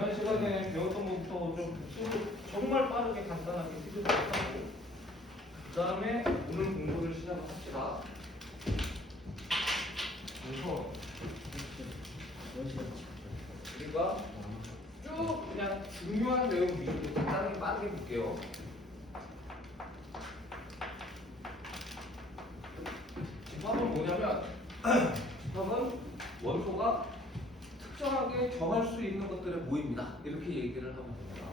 지난 시간에 배웠던 것부터 좀 정말 빠르게 간단하게 피드백을 하고 그 다음에 오늘 공부를 시작합시다. 그래서 우리가 쭉 그냥 중요한 내용 위주로 간단하게 빠르게 볼게요. 집합은 뭐냐면 집합은 원소가 특정하게 정할 수 있는 것들의 모임이다. 이렇게 얘기를 하면 됩니다.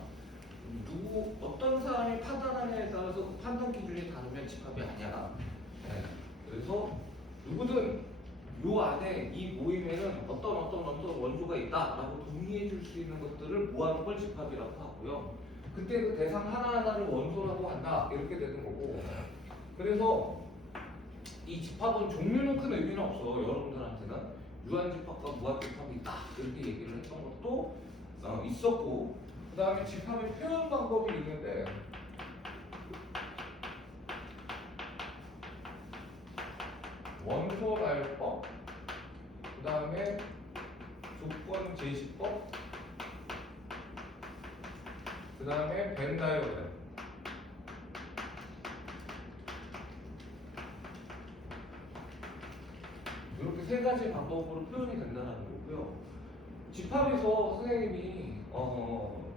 어떤 사람이 판단하냐에 따라서 그 판단 기준이 다르면 집합이 아니야. 네. 그래서 누구든 요 안에 이 모임에는 어떤 원소가 있다라고 동의해 줄 수 있는 것들을 모아놓은 걸 집합이라고 하고요. 그때 그 대상 하나하나를 원소라고 한다. 이렇게 되는 거고. 그래서 이 집합은 종류는 큰 의미는 없어. 여러분들한테는 유한 집합과 무한 집합이 있다. 이렇게 얘기를 했던 것도 있었고, 그 다음에 집합의 표현 방법이 있는데 원소 나열법, 그 다음에 조건 제시법, 그 다음에 벤 다이어그램. 이렇게 세 가지 방법으로 표현이 된다는 거고요. 집합에서 선생님이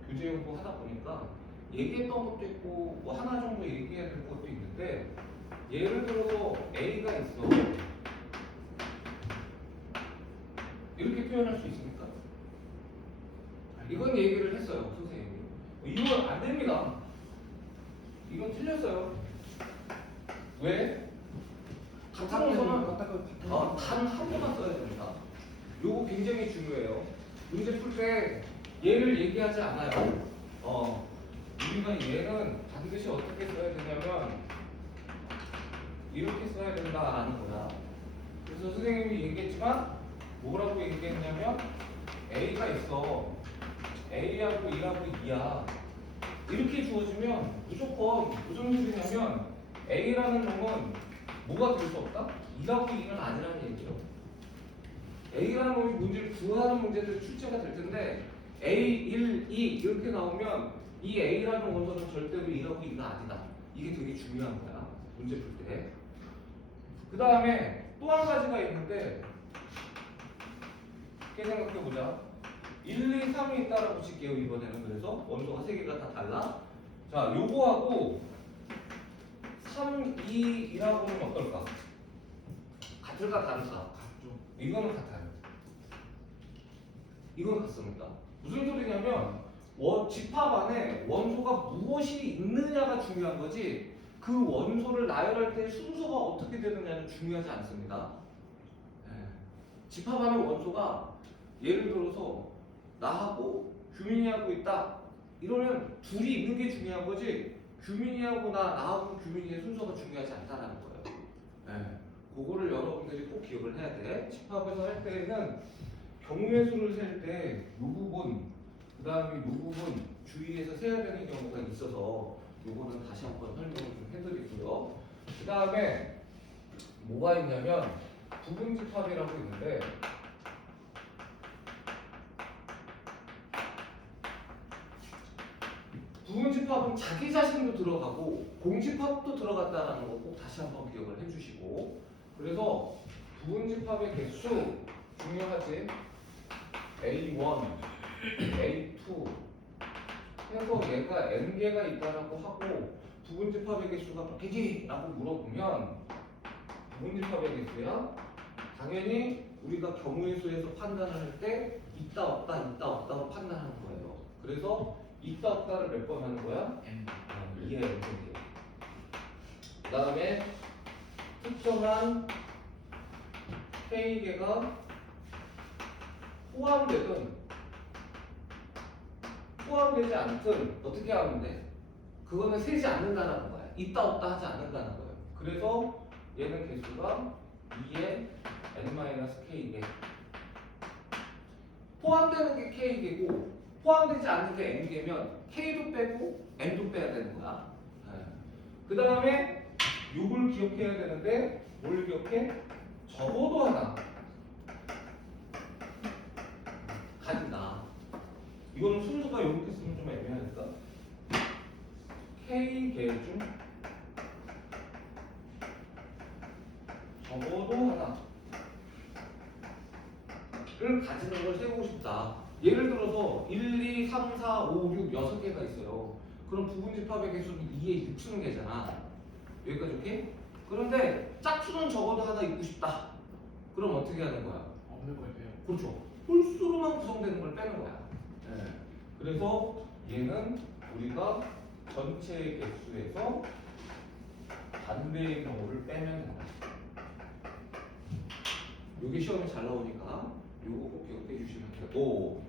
교재 연구하다 보니까 얘기했던 것도 있고 뭐 하나 정도 얘기해야 될 것도 있는데, 예를 들어서 A가 있어. 이렇게 표현할 수 있습니까? 이건 얘기를 했어요, 선생님이. 이건 안 됩니다. 이건 틀렸어요. 왜? 같은 원소는 단 한 번만 써야 됩니다. 요거 굉장히 중요해요. 문제 풀 때 얘를 얘기하지 않아요. 우리가 얘는 반드시 어떻게 써야 되냐면 이렇게 써야 된다라는 거야. 그래서 선생님이 얘기했지만 뭐라고 얘기했냐면 A가 있어. A하고 1하고 2야. 이렇게 주어지면 무조건 무슨 소리냐면 A라는 놈은 뭐가 될 수 없다? 2하고 2는 아니라는 얘기죠. A라는 놈이 문제를 구하는 문제들 출제가 될 텐데 A, 1, 2 이렇게 나오면 이 A라는 원소는 절대로 1하고 2가 아니다. 이게 되게 중요한 거야. 문제 풀 때. 그 다음에 또 한 가지가 있는데 이렇게 생각해보자. 1, 2, 3이 있다라고 칠게요. 이번에는. 그래서 원소가 3개가 다 달라. 자, 요거하고 3, 2, 1하고는 어떨까? 같을까 다를까? 같죠. 이거는 같아요. 이건 같습니다. 무슨 소리냐면 집합 안에 원소가 무엇이 있느냐가 중요한 거지, 그 원소를 나열할 때 순서가 어떻게 되느냐는 중요하지 않습니다. 집합 안에 원소가 예를 들어서 나하고 규민이하고 있다 이러면 둘이 있는 게 중요한 거지, 규민이하고 나하고 규민이의 순서가 중요하지 않다라는 거예요. 그거를 여러분들이 꼭 기억을 해야 돼. 집합에서 할 때는 경우의 수를 셀 때 이 부분, 그 다음에 이 부분 주의해서 세야 되는 경우가 있어서 요거는 다시 한번 설명을 좀 해드리고요. 그 다음에 뭐가 있냐면 부분 집합이라고 있는데, 부분 집합은 자기 자신도 들어가고 공집합도 들어갔다라는 거 꼭 다시 한번 기억을 해주시고, 그래서 부분 집합의 개수 중요하지. A1, A2 해서 얘가 N개가 있다라고 하고 부분 집합의 개수가 몇 개지? 라고 물어보면 부분 집합의 개수야 당연히 우리가 경우의 수에서 판단을 할 때 있다 없다로 판단하는 거예요. 그래서 있다 없다를 몇 번 하는 거야? N개. 그 다음에 특정한 K개가 포함되지 않든 어떻게 하면 돼? 그거는 세지 않는다는 거야. 있다 없다 하지 않는다는 거예요. 그래서 얘는 개수가 2의 n-k개. 포함되는 게 k개고 포함되지 않는 게 n개면 k도 빼고 n도 빼야 되는 거야. 그 다음에 요걸 기억해야 되는데 뭘 기억해? 적어도 하나 가진다. 이거는 순서가 이렇게 쓰면 좀 애매하니까 K개 중 적어도 하나를 가지는 걸 세우고 싶다. 예를 들어서 1, 2, 3, 4, 5, 6, 6개가 있어요. 그럼 부분집합의 개수는 2에 6수개잖아. 여기까지 오케이? 그런데 짝수는 적어도 하나 있고 싶다. 그럼 어떻게 하는 거야? 없는 걸 빼요. 그렇죠. 홀수로만 구성되는 걸 빼는 거야. 네. 그래서 얘는 우리가 전체 개수에서 반대의 경우를 빼면 된다. 이게 시험에 잘 나오니까 요거 꼭 기억해 주시면 되고,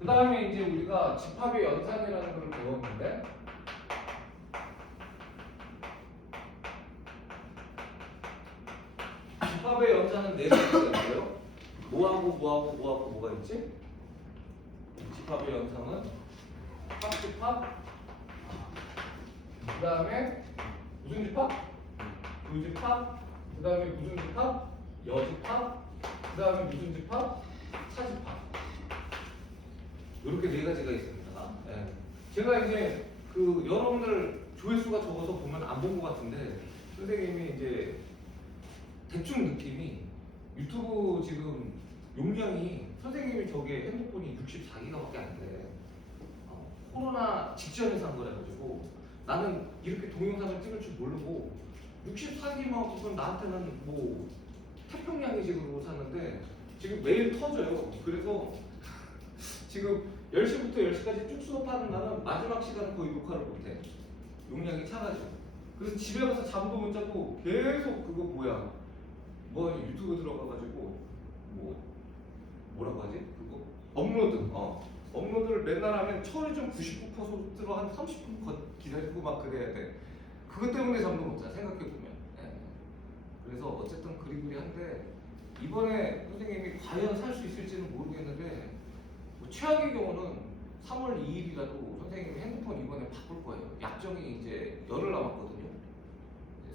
그 다음에 이제 우리가 집합의 연산이라는 걸 배웠는데, 집합의 연산은 네 가지가 있어요. 뭐하고 뭐가 있지? 집합의 연산은 합집합, 그 다음에 무슨 집합? 교집합, 그 다음에 무슨 집합? 여집합, 그 다음에 무슨 집합? 차집합. 이렇게 네 가지가 있습니다. 예. 제가 이제 그 여러분들 조회수가 적어서 보면 안 본 것 같은데 선생님이 이제 대충 느낌이 유튜브 지금 용량이 선생님이 저게 핸드폰이 64기가밖에 안 돼. 코로나 직전에 산 거라가지고 나는 이렇게 동영상을 찍을 줄 모르고 64기만 그건 나한테는 뭐 태평양이식으로 샀는데 지금 매일 터져요. 그래서 지금 10시부터 10시까지 쭉 수업하는 날은 마지막 시간은 거의 녹화를 못해. 용량이 차가지고. 그래서 집에 가서 잠도 못 자고 계속 그거 뭐 유튜브 들어가가지고 뭐라고 하지? 그거 업로드를 맨날 하면 처리 좀 99%로 한 30분 기다리고 막 그래야 돼. 그것 때문에 잠도 못 자. 생각해보면. 예. 그래서 어쨌든 그리구리한데 이번에 선생님이 과연 살 수 있을지는 모르겠는데 뭐 최악의 경우는 3월 2일이라도 선생님이 핸드폰 이번에 바꿀 거예요. 약정이 이제 열흘 남았거든요.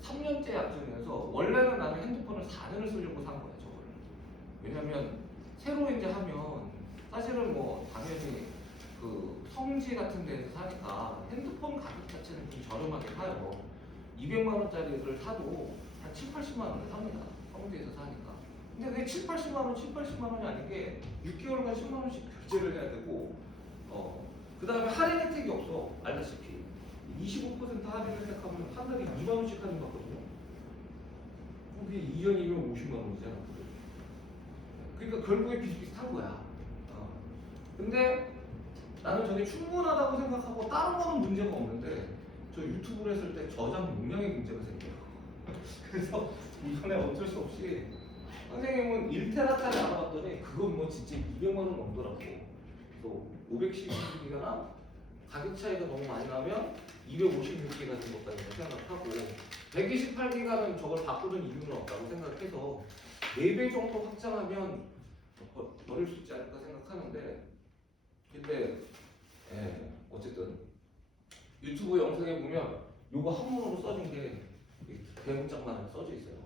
3년째 약정이어서 원래는 나는 핸드폰을 4년을 쓰려고 산 거야 저거를. 왜냐면 새로 이제 하면 사실은 뭐 당연히 그 성지 같은 데서 사니까 핸드폰 가격 자체는 좀 저렴하게 사요. 200만 원짜리를 사도 한 7, 80만 원을 삽니다. 성지에서 사니까. 근데 그게 7, 80만 원이 아닌 게 6개월간 10만 원씩 결제를 해야 되고 그 다음에 할인 혜택이 없어. 알다시피 25% 할인 혜택하면 한 달에 2만 원씩 할인 받거든요. 그게 2년이면 50만 원이잖아. 그러니까 결국에 비슷비슷한 거야. 근데 나는 저게 충분하다고 생각하고 다른 거는 문제가 없는데 저 유튜브를 했을 때 저장 용량에 문제가 생겨요. 그래서 이번에 어쩔 수 없이 선생님은 1테라짜리 알아봤더니 그건 뭐 진짜 200만 원 넘더라고. 또 512기가나 가격 차이가 너무 많이 나면 256기가 된 것까지 생각하고 128기가는 저걸 바꾸는 이유는 없다고 생각해서 4배 정도 확장하면 버릴 수 있지 않을까 생각하는데 근데 어쨌든 유튜브 영상에 보면 요거 한문으로 써진 게 대문짝만 써져 있어요.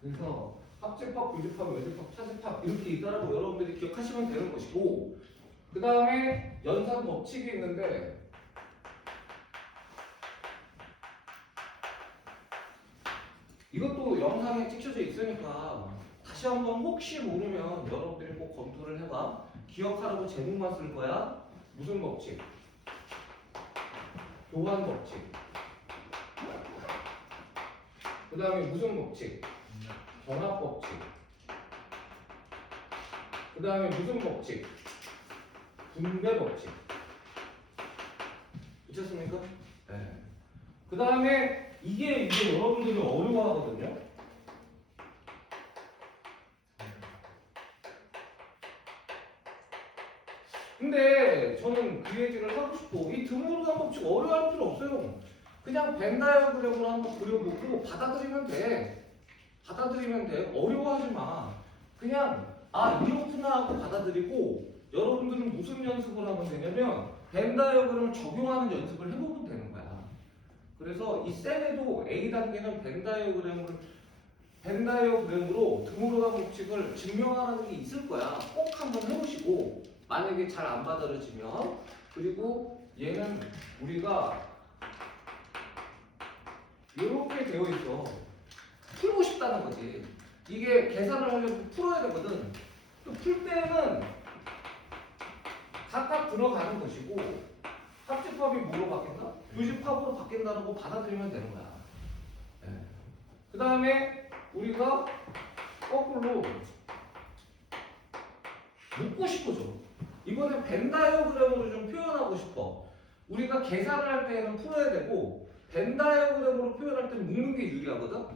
그래서 합집합, 교집합, 외집합, 차집합 이렇게 있다라고 여러분들이 기억하시면 되는 것이고 그 다음에 연산 법칙이 있는데 이것도 영상에 찍혀져 있으니까 다시 한번 혹시 모르면 여러분들이 꼭 검토를 해봐. 기억하라고 제목만 쓸 거야. 무슨 법칙? 교환 법칙. 그 다음에 무슨 법칙? 전압 법칙. 그 다음에 무슨 법칙? 분배 법칙. 미쳤습니까? 네. 그 다음에 이게 여러분들이 어려워하거든요. 근데 저는 그 얘기를 하고 싶고 이 드물간 법칙 어려워할 필요 없어요. 그냥 벤 다이어그램으로 한번 그려보고 받아들이면 돼. 어려워하지 마. 그냥 이렇구나 하고 받아들이고 여러분들은 무슨 연습을 하면 되냐면 벤 다이어그램을 적용하는 연습을 해보면 되는 거야. 그래서 이 셀에도 A단계는 벤 다이어그램으로 드물간 법칙을 증명하는 게 있을 거야. 꼭 한번 해보시고 만약에 잘 안 받아들여지면. 그리고 얘는 우리가 이렇게 되어 있어. 풀고 싶다는 거지. 이게 계산을 하려면 풀어야 되거든. 또 풀 때는 각각 들어가는 것이고 합집합이 뭐로 바뀐다? 교집합으로 바뀐다는 거 받아들이면 되는 거야. 네. 그 다음에 우리가 거꾸로 묶고 싶어져. 이번에 벤 다이어그램으로 좀 표현하고 싶어. 우리가 계산을 할 때는 풀어야 되고 벤 다이어그램으로 표현할 때는 묶는 게 유리하거든.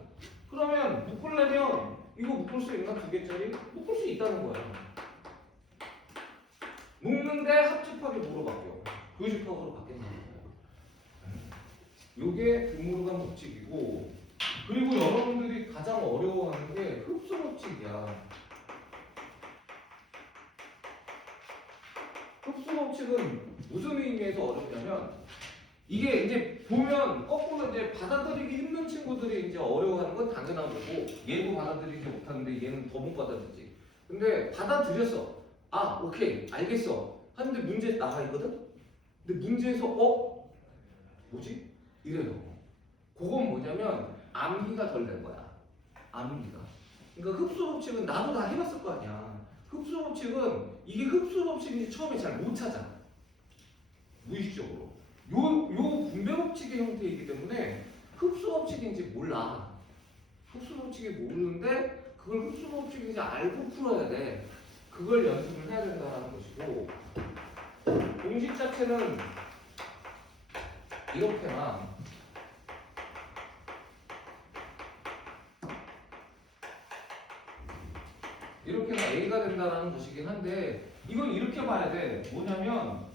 그러면 묶으려면 이거 묶을 수 있나? 2개짜리? 묶을 수 있다는 거야. 묶는데 합집합이 뭐로 바뀌어? 교집합으로 바뀐다는 거야. 요게 분모르간 법칙이고, 그리고 여러분들이 가장 어려워하는 게 흡수 법칙이야. 흡수 법칙은 무슨 의미에서 어렵냐면, 이게 이제 보면 거꾸로 이제 받아들이기 힘든 친구들이 이제 어려워하는 건 당연한 거고, 얘도 받아들이지 못하는데 얘는 더 못 받아들이지. 근데 받아들였어. 아, 오케이, 알겠어. 하는데 문제 나가 있거든? 근데 문제에서 뭐지? 이래요. 그건 뭐냐면 암기가 덜 된 거야. 암기가. 그러니까 흡수 법칙은 나도 다 해봤을 거 아니야. 흡수 법칙은 이게 흡수 법칙인지 처음에 잘 못 찾아. 무의식적으로. 요 분배 법칙의 형태이기 때문에 흡수 법칙인지 몰라. 흡수 법칙이 모르는데 그걸 흡수 법칙인지 알고 풀어야 돼. 그걸 연습을 해야 된다는 것이고, 공식 자체는 이렇게나 A가 된다는 것이긴 한데, 이건 이렇게 봐야 돼. 뭐냐면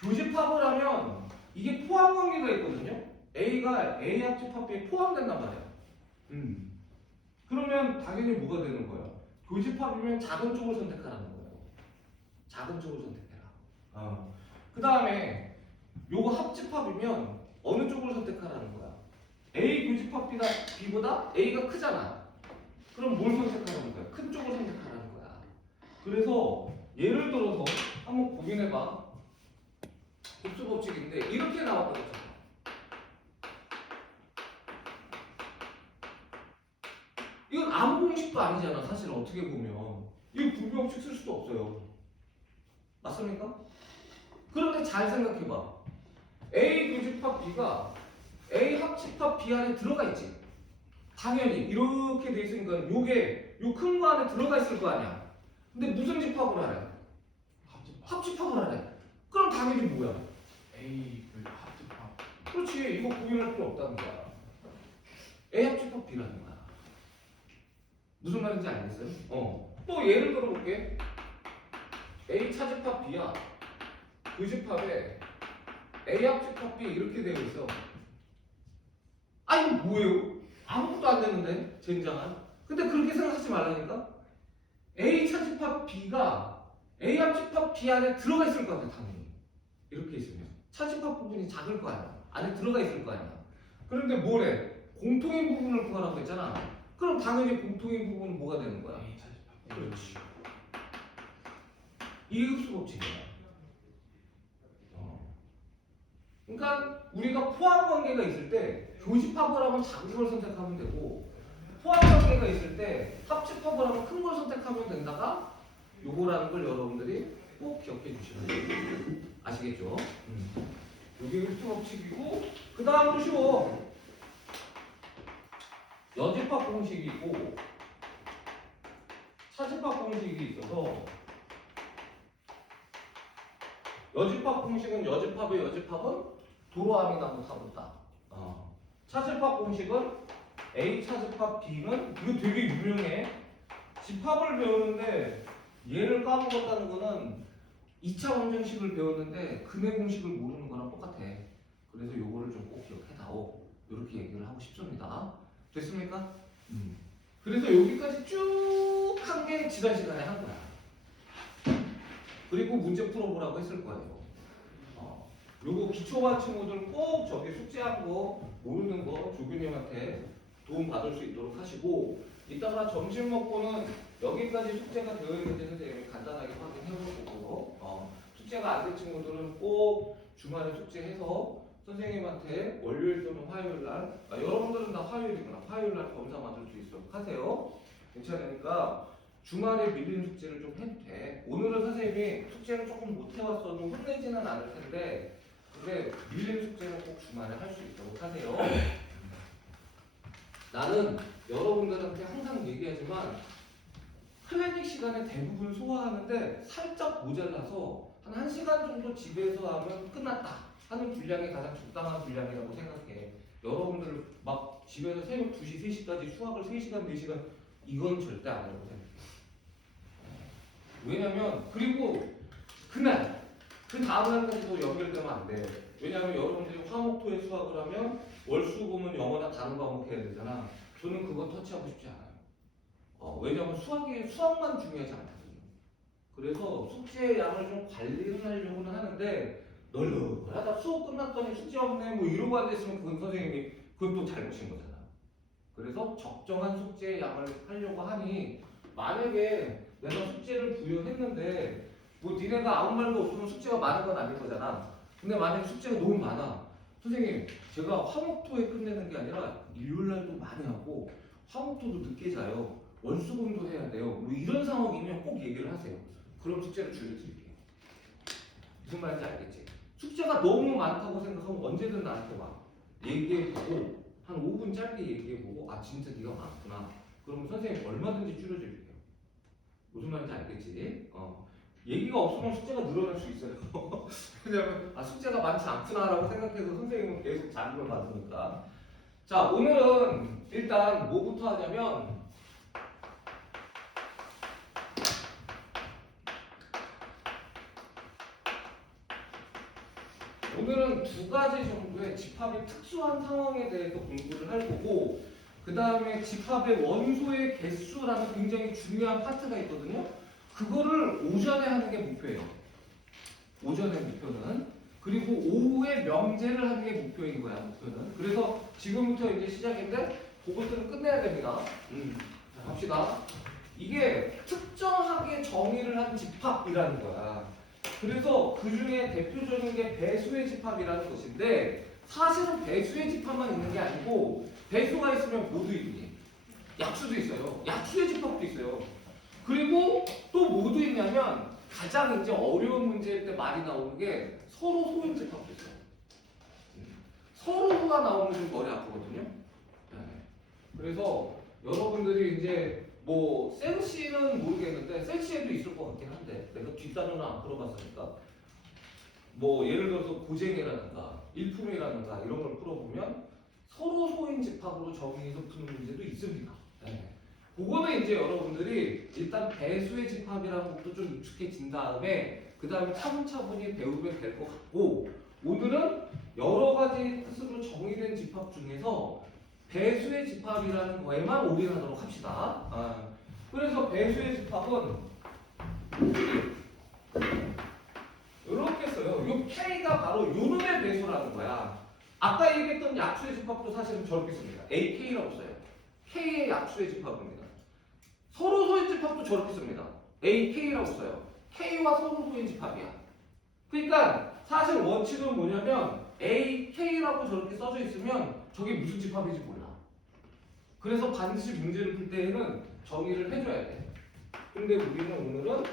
교집합을 하면 이게 포함 관계가 있거든요. A가 A 합집합 B에 포함된단 말이야. 그러면 당연히 뭐가 되는 거야? 교집합이면 작은 쪽을 선택하라는 거예요. 작은 쪽을 선택해라. 그 다음에 요거 합집합이면 어느 쪽을 선택하라는 거야? A 교집합 B보다 A가 크잖아. 그럼 뭘 선택하라는 거야? 큰 쪽을 선택하라는 거야. 그래서 예를 들어서 한번 고민해봐. 흡수 법칙인데 이렇게 나왔거든. 이건 아무 공식도 아니잖아. 사실 어떻게 보면 이 분배 법칙 쓸 수도 없어요. 맞습니까? 그런데 잘 생각해봐. A 교집합 B가 A 합집합 B 안에 들어가 있지. 당연히 이렇게 돼 있으니까 요게 요 큰 거 안에 들어가 있을 거 아니야. 근데 무슨 집합을 하래? 합집합을 하래. 그럼 당연히 뭐야? A 그 합집합. 그렇지. 이거 고민할 필요 없다는 거야. A 합집합 B라는 거야. 무슨 말인지 알겠어요? 또 예를 들어볼게. A 차집합 B야. 그 집합에 A 합집합 B 이렇게 되어 있어. 아 이거 뭐예요? 아무것도 안 되는데 젠장한. 근데 그렇게 생각하지 말라니까. A 차집합 B가 A 합집합 B 안에 들어가 있을 거 아니야. 당연히 이렇게 있으면 차집합 부분이 작을 거 아니야. 안에 들어가 있을 거 아니야. 그런데 뭐래? 공통인 부분을 구하라고 했잖아. 그럼 당연히 공통인 부분은 뭐가 되는 거야? A 차집합. 그렇지. 이 흡수 법칙이야. 그러니까 우리가 포함 관계가 있을 때 교집합을 하면 작은 걸 선택하면 되고, 포함 관계가 있을 때 합집합을 하면 큰 걸 선택하면 된다가 요거라는 걸 여러분들이 꼭 기억해 주시면 돼요. 아시겠죠? 이게 흡수 법칙이고, 그 다음도 쉬워. 여집합 공식이 있고 차집합 공식이 있어서, 여집합 공식은 여집합의 여집합은 도로함이라고 사본다. 차집합 공식은 A 차집합 B는, 이거 되게 유명해. 집합을 배우는데 얘를 까먹었다는 거는 2차 방정식을 배웠는데 근해 공식을 모르는 거랑 똑같아. 그래서 요거를 좀 꼭 기억해다오. 이렇게 얘기를 하고 싶습니다. 됐습니까? 그래서 여기까지 쭉 한 게 지난 시간에 한 거야. 그리고 문제 풀어보라고 했을 거예요. 요거 기초반 친구들 꼭 저기 숙제한 거 모르는 거 조교님한테 도움 받을 수 있도록 하시고, 이따가 점심 먹고는 여기 어디까지 숙제가 되어 있는지 선생님이 간단하게 확인해 볼 거고, 숙제가 안 된 친구들은 꼭 주말에 숙제해서 선생님한테 월요일 또는 화요일 날, 여러분들은 다 화요일이구나. 화요일 날 검사 받을 수 있도록 하세요. 괜찮으니까 주말에 밀린 숙제를 좀 해도 돼. 오늘은 선생님이 숙제를 조금 못 해왔어도 혼내지는 않을 텐데, 근데 밀린 숙제는 꼭 주말에 할 수 있도록 하세요. 나는 여러분들한테 항상 얘기하지만 클리닉 시간에 대부분 소화하는데 살짝 모자라서 한 1시간 정도 집에서 하면 끝났다 하는 분량이 가장 적당한 분량이라고 생각해. 여러분들 막 집에서 새벽 2시, 3시까지 수학을 3시간, 4시간 이건 절대 안 하라고 생각해. 왜냐면 그리고 그날 그 다음날까지도 연결되면 안 돼. 왜냐하면 여러분들이 화목토에 수학을 하면 월수금은 영어나 다른 과목 해야 되잖아. 저는 그거 터치하고 싶지 않아요. 왜냐하면 수학만 중요하지 않거든요. 그래서 숙제의 양을 좀 관리를 하려고는 하는데 널널하다 수업 끝났더니 숙제 없네 뭐 이러고 앉아있으면 그건 선생님이 그건 또 잘못인 거잖아. 그래서 적정한 숙제의 양을 하려고 하니 만약에 내가 숙제를 부여했는데 뭐 니네가 아무 말도 없으면 숙제가 많은 건 아닐 거잖아. 근데 만약에 숙제가 너무 많아. 선생님 제가 화목토에 끝내는 게 아니라 일요일날도 많이 하고 화목토도 늦게 자요. 월수금도 해야 돼요. 뭐 이런 상황이면 꼭 얘기를 하세요. 그럼 숙제를 줄여드릴게요. 무슨 말인지 알겠지? 숙제가 너무 많다고 생각하면 언제든 나한테 와. 얘기해보고 한 5분 짧게 얘기해보고 아 진짜 네가 많구나. 그러면 선생님 얼마든지 줄여드릴게요. 무슨 말인지 알겠지? 얘기가 없으면 숙제가 늘어날 수 있어요. 왜냐면 숙제가 많지 않구나라고 생각해서 선생님은 계속 자극을 받으니까. 자 오늘은 일단 뭐부터 하냐면 오늘은 2가지 정도의 집합의 특수한 상황에 대해서 공부를 할 거고 그 다음에 집합의 원소의 개수라는 굉장히 중요한 파트가 있거든요. 그거를 오전에 하는 게 목표예요. 오전의 목표는. 그리고 오후에 명제를 하는 게 목표인 거야, 목표는. 그래서 지금부터 이제 시작인데 그것들은 끝내야 됩니다. 자, 갑시다. 이게 특정하게 정의를 한 집합이라는 거야. 그래서 그 중에 대표적인 게 배수의 집합이라는 것인데 사실은 배수의 집합만 있는 게 아니고 배수가 있으면 모두 있니? 약수도 있어요. 약수의 집합도 있어요. 그리고 또 모두 있냐면 가장 이제 어려운 문제일 때 많이 나오는 게 서로 소인 집합도 있어요. 서로가 나오면 좀 머리 아프거든요. 네. 그래서 여러분들이 이제 뭐 센시는 모르겠는데 센시에도 있을 것 같긴 한데 내가 뒷단어는 안 풀어봤으니까 뭐 예를 들어서 고쟁이라든가 일품이라든가 이런 걸 풀어보면 서로 소인 집합으로 정의해서 푸는 문제도 있습니다. 네. 그거는 이제 여러분들이 일단 배수의 집합이라는 것도 좀 익숙해진 다음에 그 다음에 차분차분히 배우면 될 것 같고 오늘은 여러 가지 뜻으로 정의된 집합 중에서 배수의 집합이라는 거에만 올인하도록 합시다. 그래서 배수의 집합은 이렇게 써요. 요 K가 바로 요놈의 배수라는 거야. 아까 얘기했던 약수의 집합도 사실은 저렇게 씁니다. AK라고 써요. K의 약수의 집합입니다. 서로 소인 집합도 저렇게 씁니다. AK라고 써요. K와 서로 소인 집합이야. 그러니까 사실 원칙은 뭐냐면 AK라고 저렇게 써져 있으면 저게 무슨 집합인지 몰라. 그래서 반드시 문제를 풀 때에는 정의를 해줘야 돼. 근데 우리는 오늘은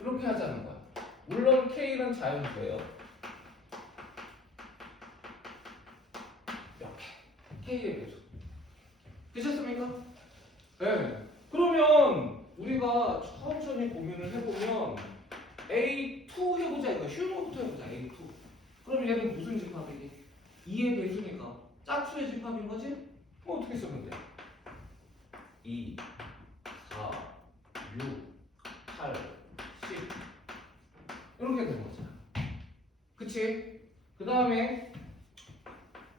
이렇게 하자는 거야. 물론 K는 자연수예요. 이렇게 K의 배수. 되셨습니까? 네. 그러면 우리가 천천히 고민을 해보면 A2 해보자 이거 쉬운 것부터 해보자. A2. 그럼 얘는 무슨 집합이니? 2의 배수니까 짝수의 집합인 거지? 그럼 어떻게 쓰면 돼? 2, 4, 6, 8, 10 이렇게 되는 거잖아. 그치? 그 다음에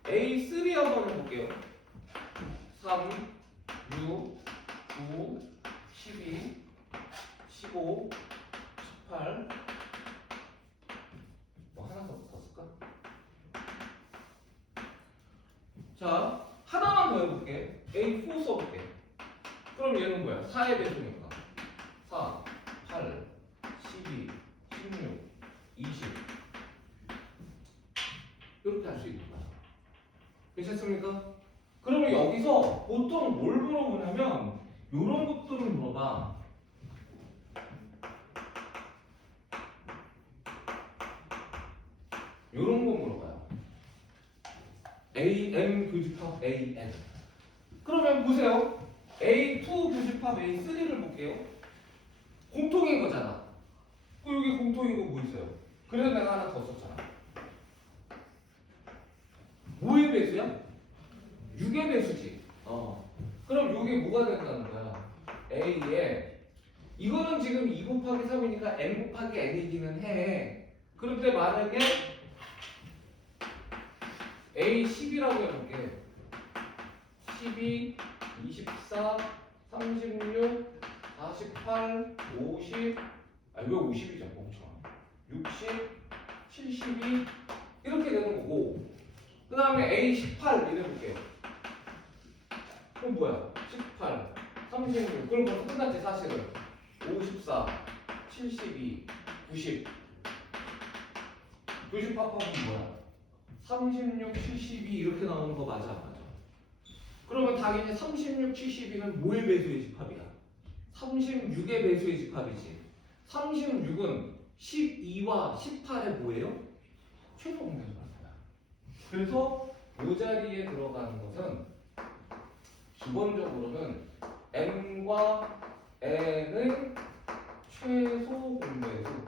A3 한번 해볼게요. 3, 6, 9, 12, 15, 18 뭐 하나 더 쓸까? 자, 하나만 더 해볼게. A4 써볼게. 그럼 얘는 뭐야? 4의 배수니까. 4, 8, 12, 16, 20. 이렇게 할 수 있는 거야. 괜찮습니까? 그러면 여기서 보통 뭘 물어보냐면, 이런 것들을 물어봐. 이런 거 물어봐요. AM 교집합 AN. 그러면 보세요. A2 교집합 A3를 볼게요. 공통인 거잖아. 여기 공통인 거 뭐 있어요? 그래서 내가 하나 더 썼잖아. 뭐의 배수야? 6의 배수지. 그럼 이게 뭐가 된다는 거야? A에 이거는 지금 2 곱하기 3이니까 n 곱하기 n이기는 해. 그런데 만약에 A10이라고 해볼게. 12, 24, 36, 48, 50. 왜 50이죠? 멍청아. 60, 72 이렇게 되는 거고. 그 다음에 A18 이래볼게요. 그럼 뭐야? 18, 36. 그럼 벌써 끝났지 사실은. 54, 72, 90. 90 합하면 뭐야? 36, 72 이렇게 나오는 거 맞아? 맞아. 그러면 당연히 36, 72는 뭐의 배수의 집합이야? 36의 배수의 집합이지. 36은 12와 18의 뭐예요? 최소 공배수랍니다. 그래서 이 자리에 들어가는 것은 기본적으로는 m과 n의 최소 공배수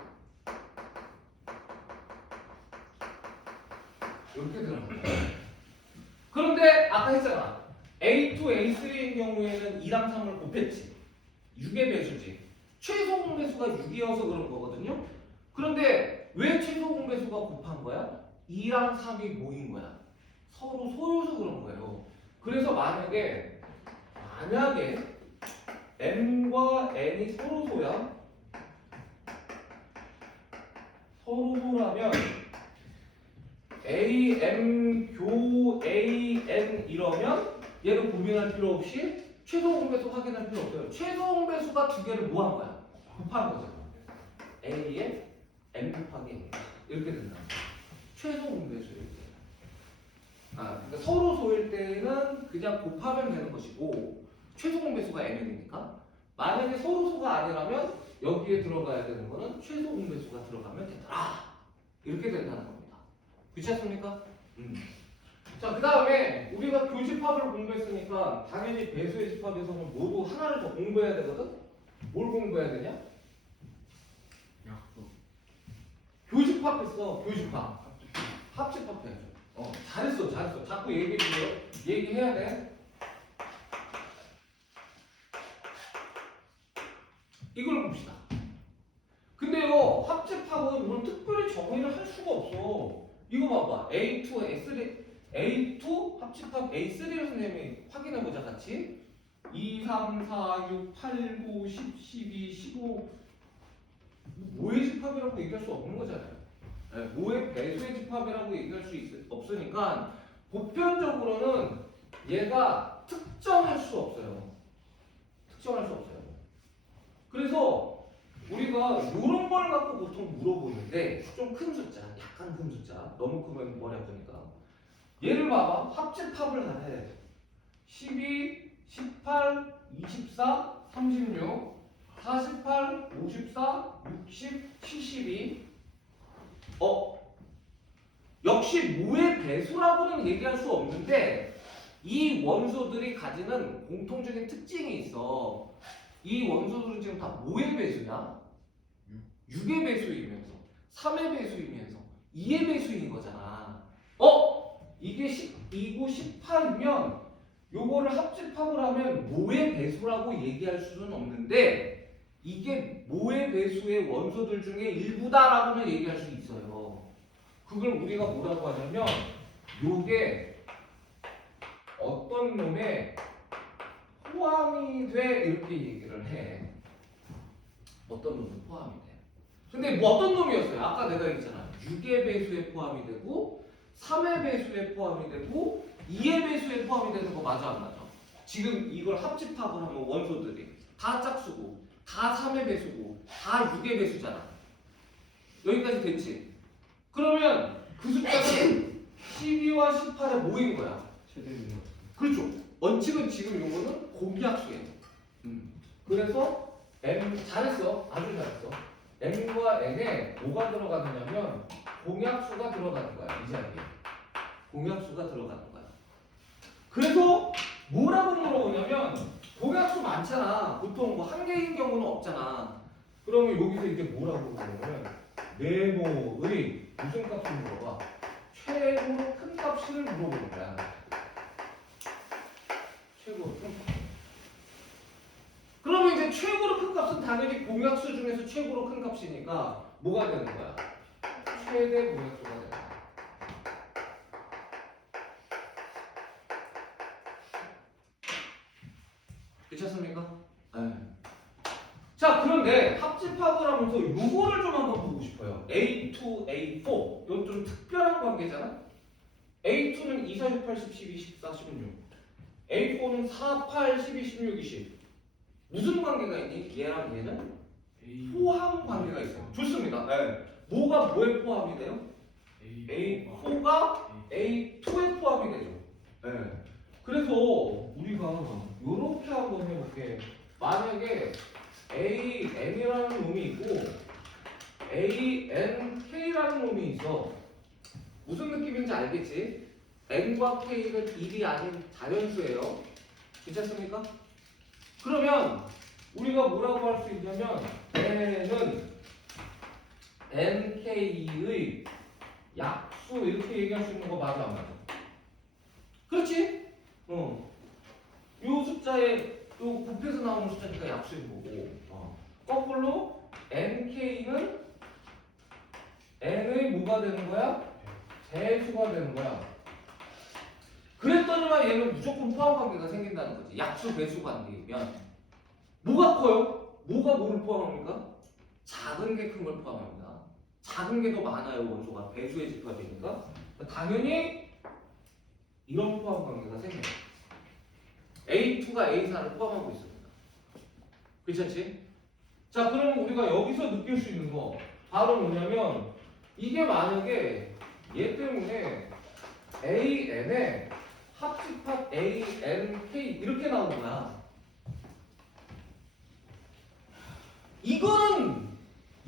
이렇게 들어갑니다. 그런데 아까 했잖아. A2, A3의 경우에는 2랑 3을 곱했지. 6의 배수지. 최소 공배수가 6이어서 그런 거거든요. 그런데 왜 최소 공배수가 곱한 거야? 2랑 3이 모인 거야. 서로 소요서 그런 거예요. 그래서 만약에 m과 n이 서로 소야. 서로 소라면 AM 교 AN 이러면 얘는 고민할 필요 없이 최소 공배수 확인할 필요 없어요. 최소 공배수가 두 개를 뭐 한 거야? 곱한 거죠. A에 M 곱하기 N 이렇게 된다. 최소 공배수 이렇게. 그러니까 서로 소일 때는 그냥 곱하면 되는 것이고 최소 공배수가 M이니까 만약에 서로 소가 아니라면 여기에 들어가야 되는 거는 최소 공배수가 들어가면 된다. 이렇게 된다는 겁니다. 그렇지 않습니까? 자, 그 다음에 우리가 교집합을 공부했으니까 당연히 배수의 집합에서는 모두 하나를 더 공부해야 되거든? 뭘 공부해야 되냐? 약속. 교집합 했어, 교집합. 합집합 해야죠. 잘했어. 자꾸 얘기해줘요. 얘기해야 돼. 이걸 봅시다. 근데요, 합집합은 이건 특별히 정의를 할 수가 없어. 이거 봐봐. A2, A3, A2 합집합 A3를 선생님이 확인해보자 같이. 2, 3, 4, 6, 8, 9, 10, 12, 15 모의 집합이라고 얘기할 수 없는 거잖아요. 모의 배수의 집합이라고 얘기할 수 없으니까 보편적으로는 얘가 특정할 수 없어요. 그래서 우리가 이런 걸 갖고 보통 물어보는데 좀 큰 숫자, 약간 큰 숫자, 너무 크면 머리 아프니까 얘를 봐봐. 합집합을 다 해. 12, 18, 24, 36, 48, 54, 60, 72 역시 모의 배수라고는 얘기할 수 없는데 이 원소들이 가지는 공통적인 특징이 있어. 이 원소들은 지금 다 뭐의 배수냐? 6의 배수이면서 3의 배수이면서 2의 배수인 거잖아. 이게 12고 18이면 요거를 합집합을 하면 모의 배수라고 얘기할 수는 없는데 이게 모의 배수의 원소들 중에 일부다라고는 얘기할 수 있어요. 그걸 우리가 뭐라고 하냐면 요게 어떤 놈에 포함이 돼 이렇게 얘기를 해. 어떤 놈은 포함이 돼. 근데 뭐 어떤 놈이었어요? 아까 내가 얘기했잖아. 6의 배수에 포함이 되고 3의 배수에 포함이 되고 2의 배수에 포함이 되는 거 맞아 안 맞아? 지금 이걸 합집합을 하면 원소들이 다 짝수고 다 3의 배수고 다 6의 배수잖아. 여기까지 됐지? 그러면 그 숫자는 12와 18에 모인 거야. 최대는 그렇죠. 원칙은 지금 요거는 공약수예요. 그래서 M 잘했어. 아주 잘했어. M과 N에 뭐가 들어가느냐면 공약수가 들어가는 거야. 이 자리에. 공약수가 들어가는 거야. 그래서 뭐라고 물어보냐면 공약수 많잖아. 보통 뭐 한 개인 경우는 없잖아. 그러면 여기서 이제 뭐라고 물어보냐면 네모의 무슨 값을 물어봐? 최고로 큰 값을 물어보는 거야. 최고로 큰 값. 그러면 이제 최고로 큰 값은 당연히 공약수 중에서 최고로 큰 값이니까 뭐가 되는 거야? 최대 공약수가 되는 거야. 괜찮습니까? 네. 자, 그런데 합집합을 하면서 요거를 좀 한번 보고 싶어요. A2, A4. 이건 좀 특별한 관계잖아. A2는 2, 4, 6, 8, 10, 12, 14, 16. A4는 4, 8, 12, 16, 20. 무슨 관계가 있니? 얘랑 얘는 포함 관계가 있어요. 좋습니다. 네. 뭐가 뭐에 포함이 돼요? A4가 A2에 포함이 되죠. 네. 그래서 우리가 이렇게 한번 해볼게. 만약에 AN이라는 놈이 있고 ANK라는 놈이 있어. 무슨 느낌인지 알겠지? N과 K는 일이 아닌 자연수예요. 괜찮습니까? 그러면 우리가 뭐라고 할 수 있냐면 N은 NK의 약수 이렇게 얘기할 수 있는 거 맞아 안 맞아? 그렇지? 요 숫자에 요 곱해서 나오는 숫자니까 약수인 거고 거꾸로 NK는 N의 뭐가 되는 거야? 배수가 되는 거야. 그랬더니만 얘는 무조건 포함 관계가 생긴다는 거지. 약수 배수 관계이면 뭐가 커요? 뭐가 뭐를 포함합니까? 작은 게 큰 걸 포함합니다. 작은 게 더 많아요. 원소가 배수의 집합이니까 당연히 이런 포함 관계가 생겨요. A2가 A4를 포함하고 있습니다. 괜찮지? 자, 그럼 우리가 여기서 느낄 수 있는 거 바로 뭐냐면 이게 만약에 얘 때문에 AN에 합집합 ANK 이렇게 나오는 거야. 이거는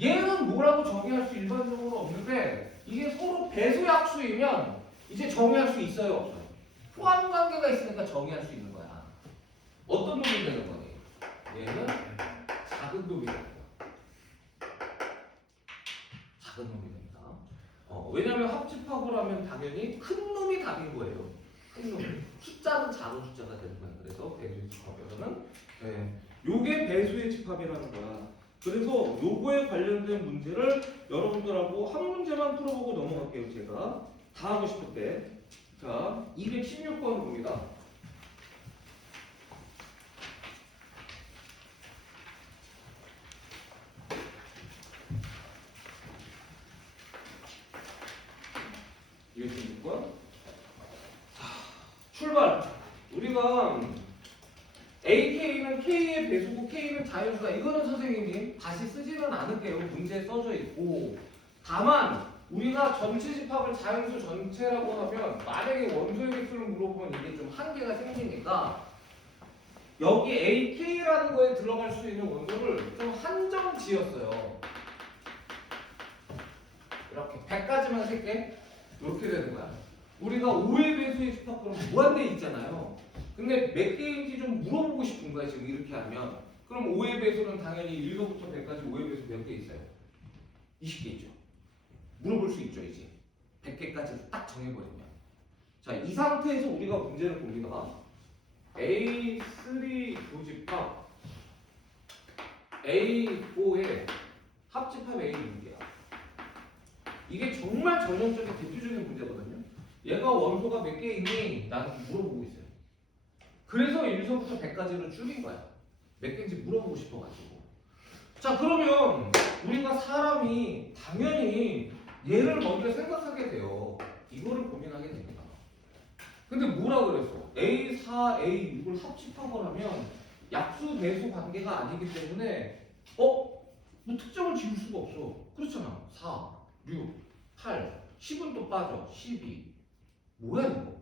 얘는 뭐라고 정의할 수 일반적으로 없는데 이게 서로 배수약수이면 이제 정의할 수 있어요, 없어요? 포함 관계가 있으니까 정의할 수 있는 거야. 어떤 놈이 되는 거니? 얘는 작은 놈이 되는 거야. 작은 놈이 됩니다. 왜냐면 합집합을 하면 당연히 큰 놈이 답인 거예요. 큰 놈. 숫자는 작은 숫자가 되는 거야. 그래서 배수의 집합에서는 요게 배수의 집합이라는 거야. 그래서 요거에 관련된 문제를 여러분들하고 한 문제만 풀어보고 넘어갈게요. 제가 다 하고 싶을 때. 자, 216번 봅니다. 출발. 우리가 AK는 K의 배수고 K는 자연수다. 이거는 선생님이 다시 쓰지는 않을게요. 문제에 써져 있고. 다만 우리가 전체 집합을 자연수 전체라고 하면 만약에 원소의 개수를 물어보면 이게 좀 한계가 생기니까 여기 AK라는 거에 들어갈 수 있는 원소를 좀 한정 지었어요. 이렇게 100까지만 쓸게. 이렇게 되는 거야. 우리가 5의 배수의 집합 그럼 무한대 있잖아요. 근데 몇 개인지 좀 물어보고 싶은 거야 지금 이렇게 하면. 그럼 5의 배수는 당연히 1서부터 100까지 5의 배수 몇 개 있어요? 20개 있죠. 물어볼 수 있죠 이제. 100개까지 딱 정해버리면. 자, 이 상태에서 우리가 문제를 봅니다. A3 조집합 A4의 합집합 A6이야. 이게 정말 전형적인 대표적인 문제거든요. 얘가 원소가 몇 개 있니? 나한테 물어보고 있어요. 그래서 1서부터 100까지로 줄인 거야. 몇 개인지 물어보고 싶어가지고. 자, 그러면 우리가 사람이 당연히 얘를 먼저 생각하게 돼요. 이거 이거를 고민하게 됩니다. 근데 뭐라 그랬어? A4, A6을 합집합을 하면 약수 배수 관계가 아니기 때문에 뭐 특정을 지울 수가 없어. 그렇잖아. 4, 6, 8, 10은 또 빠져. 12. 뭐야 이거?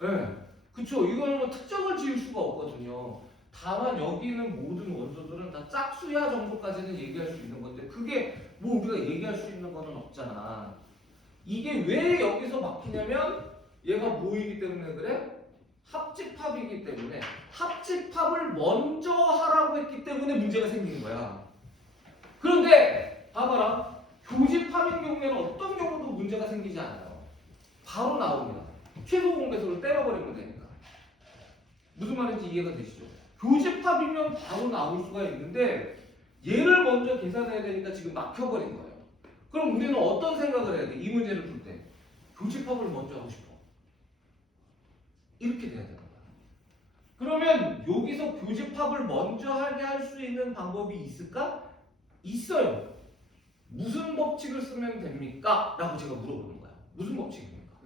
네. 그쵸. 이거는 뭐 특정을 지을 수가 없거든요. 다만 여기 있는 모든 원소들은 다 짝수야 정도까지는 얘기할 수 있는 건데 그게 뭐 우리가 얘기할 수 있는 거는 없잖아. 이게 왜 여기서 막히냐면 얘가 뭐이기 때문에 그래? 합집합이기 때문에 합집합을 먼저 하라고 했기 때문에 문제가 생기는 거야. 그런데 봐봐라. 교집합인 경우에는 어떤 경우도 문제가 생기지 않아요. 바로 나옵니다. 최소 공배수를 때려버리면 되니까. 무슨 말인지 이해가 되시죠? 교집합이면 바로 나올 수가 있는데 얘를 먼저 계산해야 되니까 지금 막혀버린 거예요. 그럼 우리는 어떤 생각을 해야 돼? 이 문제를 풀 때. 교집합을 먼저 하고 싶어. 이렇게 돼야 되는 거야. 그러면 여기서 교집합을 먼저 하게 할 수 있는 방법이 있을까? 있어요. 무슨 법칙을 쓰면 됩니까? 라고 제가 물어보는 거야. 무슨 법칙입니까?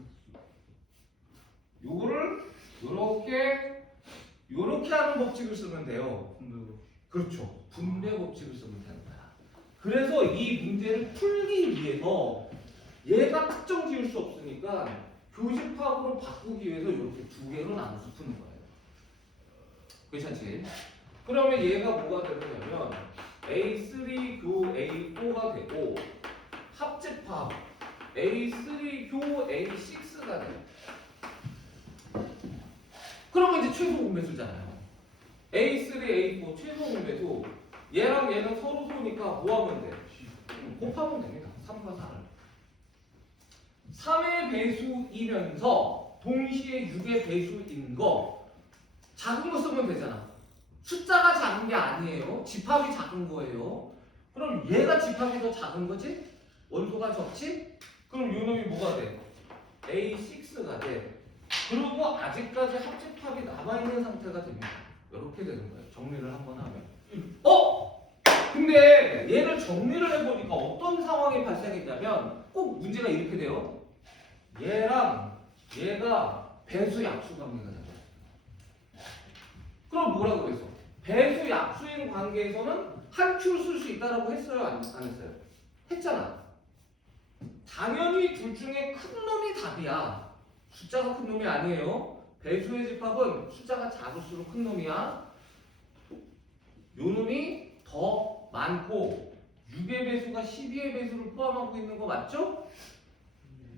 요거를 요렇게 하는 법칙을 쓰면 돼요. 그렇죠. 분배 법칙을 쓰면 되는 거야. 그래서 이 문제를 풀기 위해서 얘가 특정 지을 수 없으니까 교집합으로 바꾸기 위해서 이렇게 두 개로 나눠서 푸는 거예요. 괜찮지? 그러면 얘가 뭐가 되느냐면 A3 교 A4가 되고 합집합 A3 교 A6가 돼. 그러면 이제 최소 공배수잖아요. A3, A4 최소 공배수. 얘랑 얘는 서로 소니까 뭐 하면 돼? 곱하면 됩니다. 3과 4를. 3의 배수이면서 동시에 6의 배수인 거 작은 거 쓰면 되잖아. 숫자가 작은 게 아니에요. 집합이 작은 거예요. 그럼 얘가 집합이 더 작은 거지? 원소가 적지? 그럼 요 놈이 뭐가 돼? A6가 돼. 그리고 아직까지 합집합이 남아있는 상태가 됩니다. 이렇게 되는 거예요. 정리를 한번 하면. 근데 얘를 정리를 해보니까 어떤 상황이 발생했냐면 꼭 문제가 이렇게 돼요. 얘랑 얘가 배수 약수 관계가 돼요. 그럼 뭐라고 그랬어? 배수 약수인 관계에서는 한 큐를 쓸 수 있다라고 했어요? 안 했어요? 했잖아. 당연히 둘 중에 큰 놈이 답이야. 숫자가 큰 놈이 아니에요. 배수의 집합은 숫자가 작을수록 큰 놈이야. 요 놈이 더 많고 6의 배수가 12의 배수를 포함하고 있는 거 맞죠?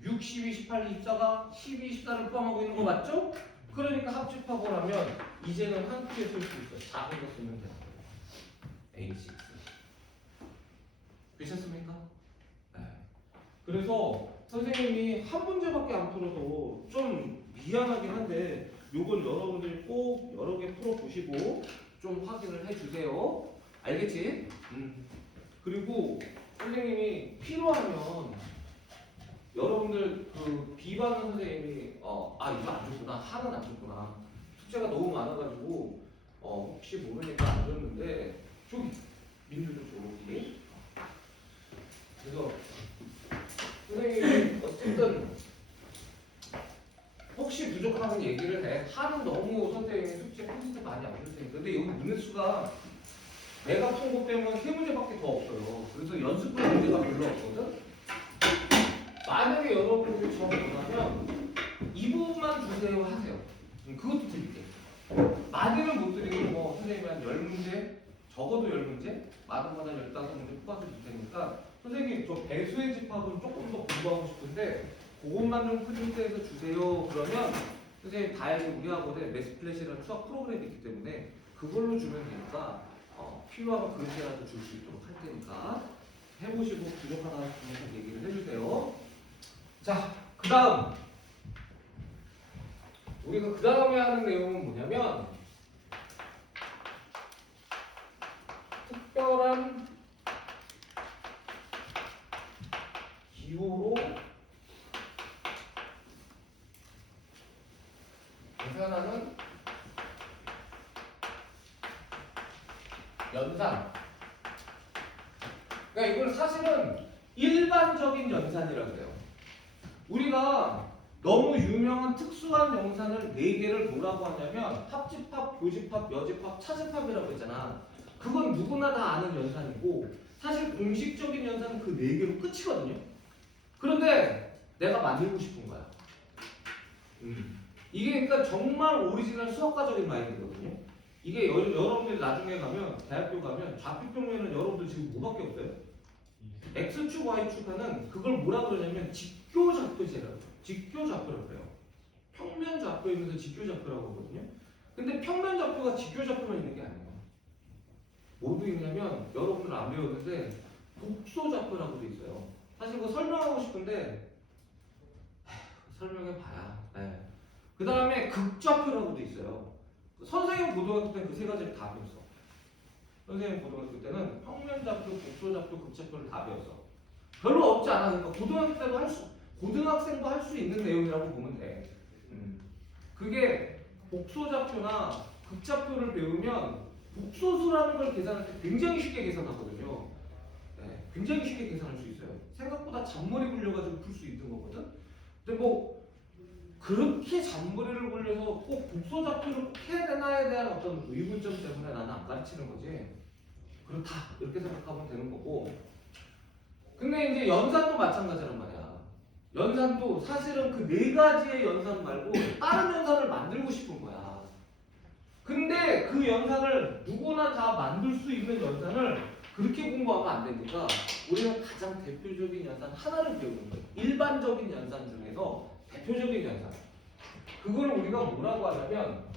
6, 12, 18, 24가 12, 24를 포함하고 있는 거 맞죠? 그러니까 합집합을 하면 이제는 한 큐에 쓸 수 있어. 작은 거 쓰면 돼. A6. 되셨습니까? 네. 그래서 선생님이 한 문제밖에 안 풀어도 좀 미안하긴 한데 요건 여러분들이 꼭 여러 개 풀어보시고 좀 확인을 해주세요. 알겠지? 그리고 선생님이 필요하면 여러분들 그 비반 선생님이 이거 안 줬구나, 하는 안 줬구나, 숙제가 너무 많아가지고 혹시 모르니까 안 줬는데 저기 민주도 저기. 그래서 선생님이 어쨌든 혹시 부족하면 얘기를 해. 하는 너무 선생님이 숙제 콘센트 많이 안 줄 테니까. 근데 여기 문해수가 내가 푼 것 빼면 3문제밖에 더 없어요. 그래서 연습할 문제가 별로 없거든. 만약에 여러분들이 저 원하면 이 부분만 주세요 하세요. 그것도 드릴게요. 많이는 못 드리고 뭐 선생님이 한 10문제, 적어도 10문제, 많은 거는 15문제 뽑아서 줄 테니까 선생님 저 배수의 집합은 조금 더 공부하고 싶은데 그것만 좀 프린트해서 주세요. 그러면 선생님 다행히 우리 학원에 매스플래시라는 수학 프로그램이 있기 때문에 그걸로 주면 되니까 필요하면 그렇게라도 줄 수 있도록 할 테니까 해보시고 부족하다 하시면 얘기를 해주세요. 자, 그 다음 우리가 그 다음에 하는 내용은 뭐냐면 특별한 기호로 계산하는 연산. 그러니까 이걸 사실은 일반적인 연산이라고 해요. 우리가 우리가 너무 유명한 특수한 연산을 4개를 뭐라고 하냐면 합집합, 교집합, 여집합, 차집합이라고 했잖아. 그건 누구나 다 아는 연산이고 사실 공식적인 연산은 그 4개로 끝이거든요. 그런데 내가 만들고 싶은 거야. 이게 그러니까 정말 오리지널 수학과적인 마인드거든요. 이게 여러분들이 나중에 가면 대학교 가면 좌표평면은 여러분들 지금 뭐밖에 없어요? X축, Y축 하는 그걸 뭐라 그러냐면 직교좌표제라고 직교좌표라고 해요. 평면좌표이면서 직교좌표라고 하거든요. 근데 평면좌표가 직교좌표만 있는 게 아니에요. 뭐도 있냐면 여러분들 안 배웠는데 복소좌표라고 돼 있어요. 사실 그거 설명하고 싶은데 설명해 봐야. 네. 그 다음에 극좌표라고 돼 있어요. 선생님 고등학교 때는 그 세 가지를 다 배웠어. 선생님 고등학교 때는 평면좌표, 복소좌표, 극좌표를 다 배웠어. 별로 없지 않아. 그러니까 고등학교 때도 고등학생도 할 수 있는 내용이라고 보면 돼. 그게 복소좌표나 극좌표를 배우면 복소수라는 걸 계산할 때 굉장히 쉽게 계산하거든요. 네, 굉장히 쉽게 계산할 수 있어요. 생각보다 잔머리 굴려가지고 풀 수 있는 거거든. 근데 뭐 그렇게 잔머리를 굴려서 꼭 복소좌표를 꼭 해야 되나에 대한 어떤 의문점 때문에 나는 안 가르치는 거지. 그렇다 이렇게 생각하면 되는 거고. 근데 이제 연산도 마찬가지란 말이야. 연산도 사실은 그 4가지의 연산 말고 다른 연산을 만들고 싶은 거야. 근데 그 연산을 누구나 다 만들 수 있는 연산을 그렇게 공부하면 안 되니까 우리는 가장 대표적인 연산 하나를 배우는 거예요. 일반적인 연산 중에서 대표적인 연산. 그걸 우리가 뭐라고 하냐면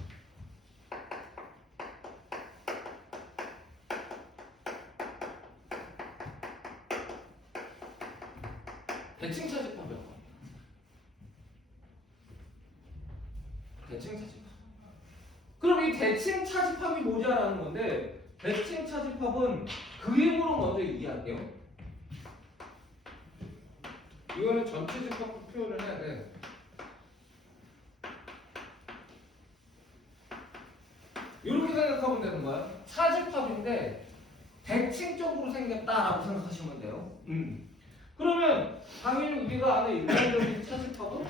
대칭 차집합이라고 합니다. 대칭 차집합. 그럼 이 대칭 차집합이 뭐냐라는 건데 대칭 차집합은 그림으로 먼저 이해할게요. 이거는 전체 집합 표현을 해야 돼. 이렇게 생각하면 되는 거야. 차집합인데 대칭적으로 생겼다라고 생각하시면 돼요. 그러면 당연히 우리가 아는 일반적인 차집합은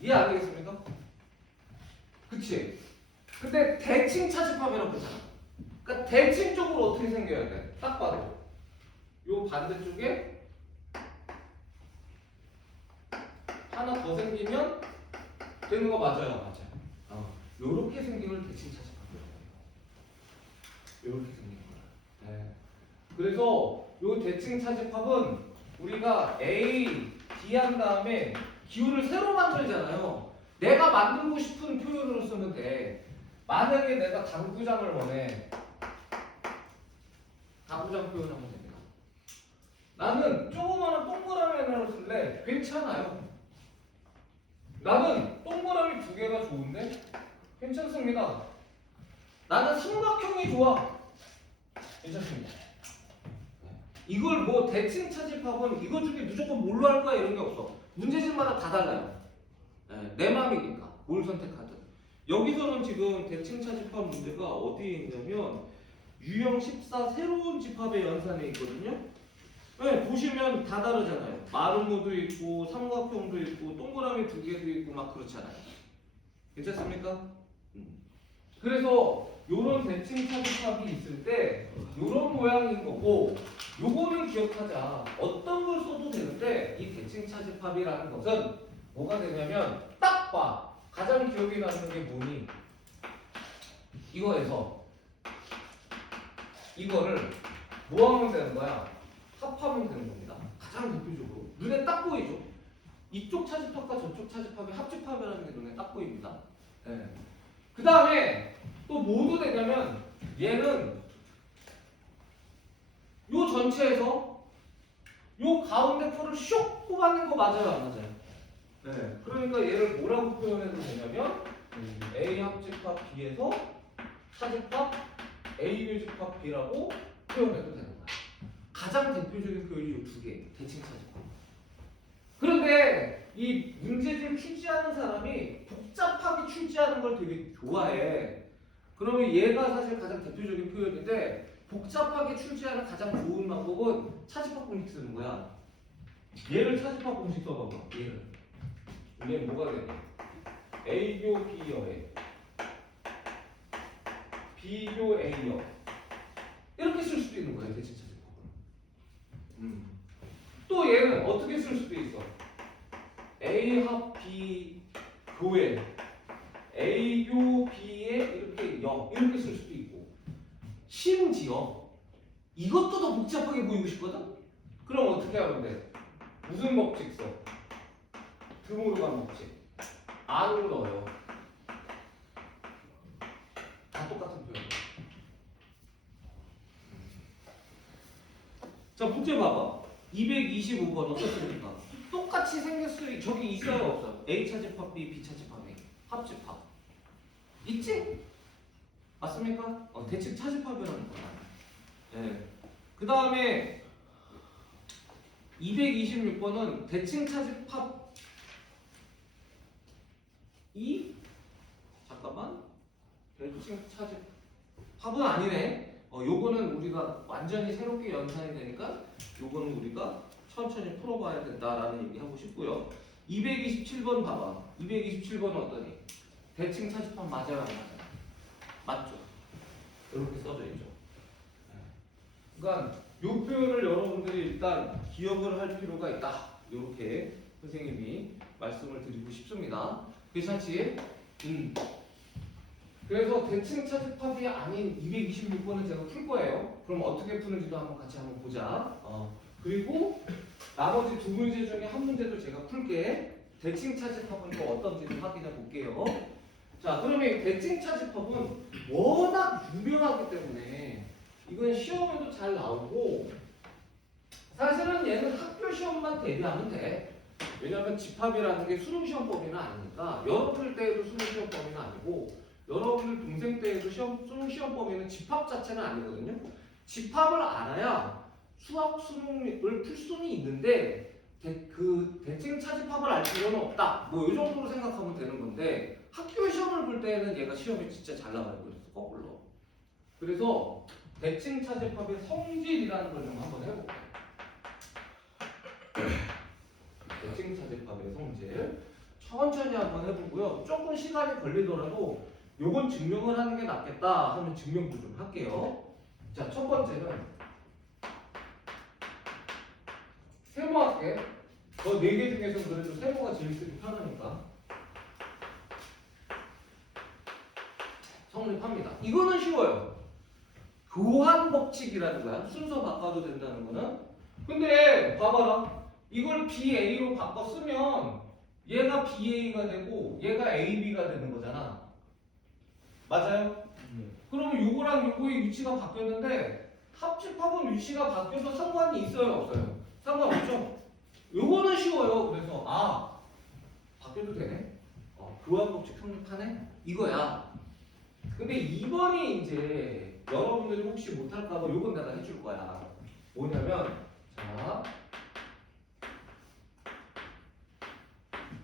이해 안 되겠습니까? 그치? 근데 대칭 차집합이라고 했잖아. 그러니까 대칭적으로 어떻게 생겨야 돼? 딱 봐도 요 반대쪽에 하나 더 생기면 되는 거 맞아요? 맞아요. 요렇게 생긴 걸 대칭 차집합이라고 해요. 요렇게 생긴 거야. 네. 그래서 요 대칭 차집합은 우리가 A, D 한 다음에 기호를 새로 만들잖아요. 내가 만들고 싶은 표현으로 쓰면 돼. 만약에 내가 당구장을 원해. 당구장 표현하면 됩니다. 나는 조그마한 동그라미 하나를 쓸래. 괜찮아요. 나는 동그라미 2개가 좋은데 괜찮습니다. 나는 삼각형이 좋아. 괜찮습니다. 이걸 뭐 대칭 차집합은 이거 중에 무조건 뭘로 할 거야 이런 게 없어. 문제집마다 다 달라요. 내 맘이니까 뭘 선택하든. 여기서는 지금 대칭 차집합 문제가 어디에 있냐면 유형 14 새로운 집합의 연산에 있거든요. 네, 보시면 다 다르잖아요. 마름모도 있고 삼각형도 있고 동그라미 2개도 있고 막 그렇잖아요. 괜찮습니까? 그래서 요런 대칭 차집합이 있을 때 요런 모양인 거고, 요거는 기억하자. 어떤 걸 써도 되는데 이 대칭 차집합이라는 것은 뭐가 되냐면 딱 봐. 가장 기억이 나는 게 뭐니? 이거에서 이거를 뭐 하면 되는 거야? 합하면 되는 겁니다. 가장 대표적으로 눈에 딱 보이죠? 이쪽 차집합과 저쪽 차집합의 합집합이라는 게 눈에 딱 보입니다. 네. 그 다음에 또 뭐도 되냐면 얘는 요 전체에서 요 가운데 표를 쇽 뽑아낸 거 맞아요, 안 맞아요? 네. 그러니까 얘를 뭐라고 표현해도 되냐면 A 합집합 B에서 차집합 A 교집합 B라고 표현해도 되는 거야. 가장 대표적인 표현이 이 2개, 대칭 차집합. 그런데 이 문제를 출제하는 사람이 복잡하게 출제하는 걸 되게 좋아해. 그러면 얘가 사실 가장 대표적인 표현인데 복잡하게 출제하는 가장 좋은 방법은 차집합 공식 쓰는 거야. 얘를 차집합 공식 써봐봐. 얘를. 이게 뭐가 되냐? A교 B여에 B교 A여 이렇게 쓸 수도 있는 거예요. 대칭 차집합은. 또 얘는 어떻게 쓸 수도 있어. A 합 B 교에 A교 B에 이렇게 여 이렇게 쓸 수도 있고 심지어 이것도 더 복잡하게 보이고 싶거든? 그럼 어떻게 하면 돼? 무슨 법칙 써? 등으로 간 법칙 안으로 넣어요. 다 똑같은 표현. 자 문제 봐봐. 225번 어떻습니까? 똑같이 생겼을 저기 있어요 없어? A 차집합 B, B 차집합 A 합집합 있지? 맞습니까? 대칭 차집합이라는 거야. 네. 그 다음에 226번은 대칭 차집합 잠깐만 대칭 차집합은 아니네. 요거는 우리가 완전히 새롭게 연산이 되니까 요거는 우리가 천천히 풀어봐야 된다라는 얘기 하고 싶고요. 227번 봐봐. 227번은 어떠니? 대칭 차집합 맞아요 안 맞아요? 맞죠? 이렇게 써져 있죠. 그러니까 이 표현을 여러분들이 일단 기억을 할 필요가 있다. 이렇게 선생님이 말씀을 드리고 싶습니다. 괜찮지? 그래서 대칭 차집합이 아닌 226번은 제가 풀 거예요. 그럼 어떻게 푸는지도 한번 같이 한번 보자. 그리고 나머지 두 문제 중에 한 문제도 제가 풀게. 대칭 차집합은 또 어떤지를 확인해 볼게요. 자, 그러면 이 대칭 차집합은 워낙 유명하기 때문에 이건 시험에도 잘 나오고 사실은 얘는 학교 시험만 대비하면 돼. 왜냐하면 집합이라는 게 수능 시험 범위는 아니니까 여러분들 때에도 수능 시험 범위는 아니고 여러분들 동생 때에도 수능 시험 범위는 집합 자체는 아니거든요. 집합을 알아야 수학 수능을 풀 수는 있는데 그 대칭 차집합을 알 필요는 없다. 뭐 이 정도로 생각하면 되는 건데 학교 시험을 볼 때는 얘가 시험에 진짜 잘 나와요. 그래서 거꾸로. 그래서 대칭 차집합의 성질이라는 걸 좀 한번 해볼게요. 대칭 차집합의 성질 천천히 한번 해보고요. 조금 시간이 걸리더라도 요건 증명을 하는 게 낫겠다 하면 증명도 좀 할게요. 자, 첫 번째는 세모 할게. 저 4개 중에서 그래도 세모가 제일 쓰기 편하니까 성립합니다. 이거는 쉬워요. 교환 법칙이라는 거야. 순서 바꿔도 된다는 거는. 근데 봐봐라. 이걸 BA로 바꿔 쓰면 얘가 BA가 되고 얘가 AB가 되는 거잖아. 맞아요? 그러면 요거랑 요거의 위치가 바뀌었는데 합집합은 위치가 바뀌어서 상관이 있어요 없어요? 상관없죠? 요거는 쉬워요. 그래서 바뀌어도 되네. 교환 법칙 성립하네? 이거야. 근데 2번이 이제 여러분들이 혹시 못할까봐 요건 내가 해줄 거야. 뭐냐면 자,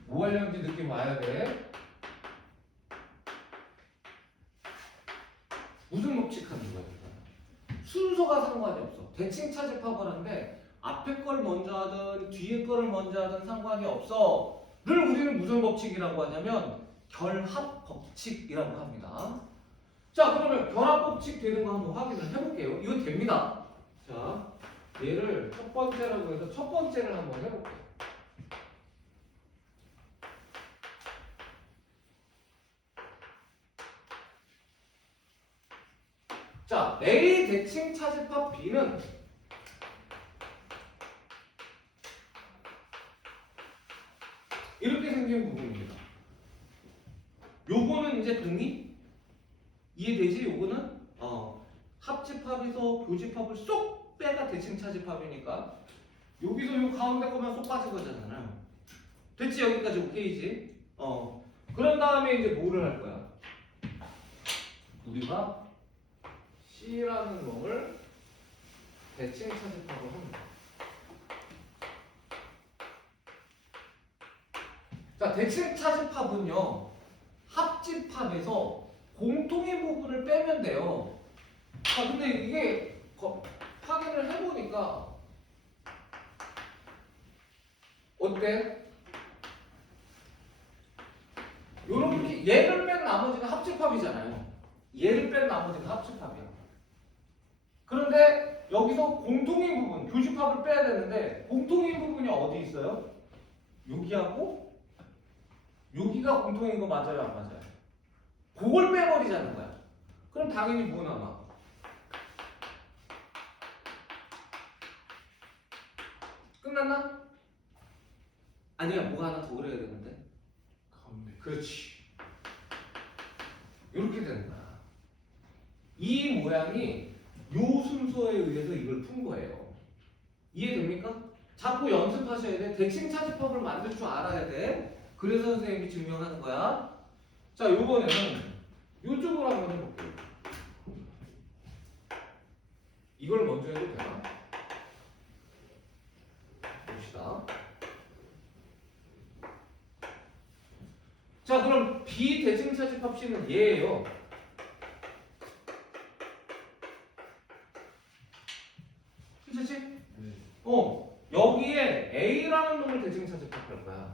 뭐 하려는지 느낌 와야 돼. 무슨 법칙 하는 거야? 순서가 상관이 없어. 대칭 차집합을 하는데 앞에 걸 먼저 하든 뒤에 거를 먼저 하든 상관이 없어. 를 우리는 무슨 법칙이라고 하냐면 결합 법칙이라고 합니다. 자, 그러면 결합 법칙 되는 거 한번 확인을 해볼게요. 이거 됩니다. 자, 얘를 첫 번째라고 해서 첫 번째를 한번 해볼게요. 자, A 대칭 차집합 B는 이렇게 생긴 부분입니다. 요거는 이제 독립? 이해되지? 요거는 합집합에서 교집합을 쏙 빼가 대칭 차집합이니까 여기서 요 가운데 거만 쏙 빠진 거잖아요. 됐지? 여기까지 오케이지? 그런 다음에 이제 뭐를 할 거야? 우리가 C라는 놈을 대칭 차집합을 합니다. 자, 대칭 차집합은요 합집합에서 공통의 부분을 빼면 돼요. 근데 이게 확인을 해보니까 어때? 요렇게 얘를 뺀 나머지는 합집합이잖아요. 얘를 뺀 나머지는 합집합이야. 그런데 여기서 공통인 부분, 교집합을 빼야 되는데 공통인 부분이 어디 있어요? 여기하고 여기가 공통인 거 맞아요, 안 맞아요? 그걸 빼버리자는 거야. 그럼 당연히 뭐 남아? 끝났나? 아니야, 뭐가 하나 더 그려야 되는데. 가운데. 그렇지. 이렇게 되는 거야. 이 모양이 요 순서에 의해서 이걸 푼 거예요. 이해됩니까? 자꾸 연습하셔야 돼. 대칭 차집합을 만들 줄 알아야 돼. 그래서 선생님이 증명하는 거야. 자, 요번에는 요쪽으로 한번 해볼게요. 이걸 먼저 해도 되나? 봅시다. 자, 그럼 비대칭 차집합 C는 얘예요. 그치? 네. 여기에 A라는 놈을 대칭 차집합할 거야.